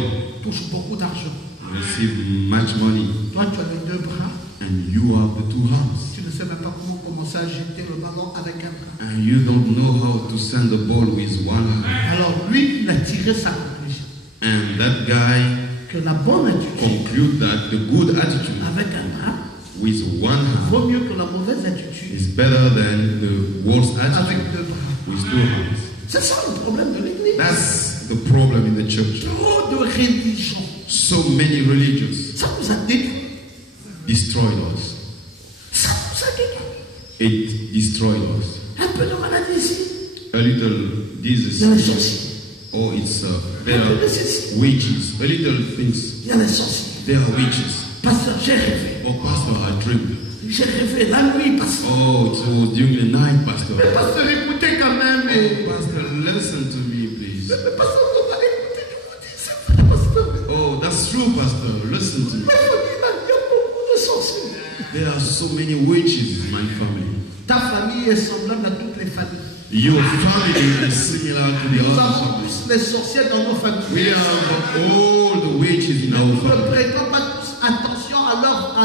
touche beaucoup d'argent. Received much money. Toi, tu as les deux bras. And you have the two hands. Tu ne sais même pas comment commencer à jeter le ballon avec un bras. And you don't know how to send the ball with one hand. Alors lui, il a tiré sa conclusion. And that guy Que la bonne attitude conclude that the good attitude avec un bras with one hand vaut mieux que la mauvaise attitude is better than the worst avec attitude deux bras. with two hands. C'est ça le problème de l'Église. That's the problem in the church. Trop de religion. So many religions Ça nous a détruit. destroyed us. Ça nous a détruit. It destroyed us. Un peu de maladie ici. A little disease. Il y a les sorciers. Oh, it's Un there peu are de ceci. witches. A little things. Il y a les sorciers. There are witches. Pasteur, j'ai rêvé. Oh, pastor, I dreamed. J'ai rêvé la nuit, pasteur. Oh, it was during the night, pastor. Mais pasteur, écoutez quand même. Oh, pastor, listen to me, please. Mais pasteur, on va écouter, je vous dis, c'est vrai, pasteur. Oh, that's true, pastor. Listen to me. Ma famille, là, il y a beaucoup de sorciers. There are so many witches in my family. Ta famille est semblable à toutes les familles. Your family is similar to the Nous other avons family. tous les sorciers dans nos familles. We have all the witches in our Nous ne family. prêtons pas tous attention à leur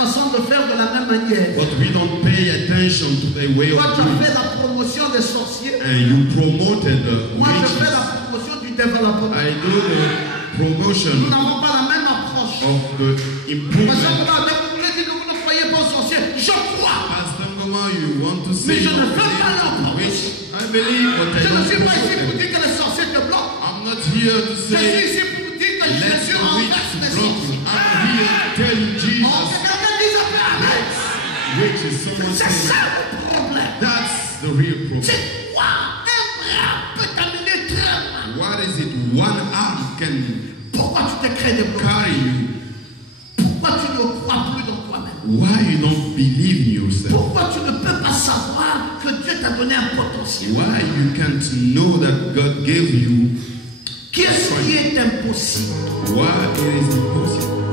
façon de faire de la même manière. But we don't pay attention to the way Toi, of tu as doing fait it. la promotion des sorciers. And you promoted the Moi, je fais witches. la promotion du développement. I do the Nous promotion n'avons pas la même approche. of the Parce que improvement. vous voulez dire que vous ne croyez pas aux sorciers. Je crois. Pastor Ngoma, you want to say Mais je you ne don't veux pas believe leur in witch? I believe, but I Je ne don't suis pas ici pour promote it. dire que les sorciers te bloquent. I'm not here to Je suis say ici pour vous dire que let Jésus the witch renverse les block sorciers. you. I'm here to tell you Oh, Jesus. que quelqu'un dise un peu Amen. Which is someone C'est saying ça le problème. that's the real problem. C'est quoi un bras peut t'amener très loin. What is it? One arm can Pourquoi tu te crées des blocs? carry you. Pourquoi tu ne crois plus dans toi-même? Why you don't believe in yourself? Pourquoi tu ne peux pas savoir que Dieu t'a donné un potentiel? Why you can't know that God gave you? Qu'est-ce qui est impossible? Why it is impossible?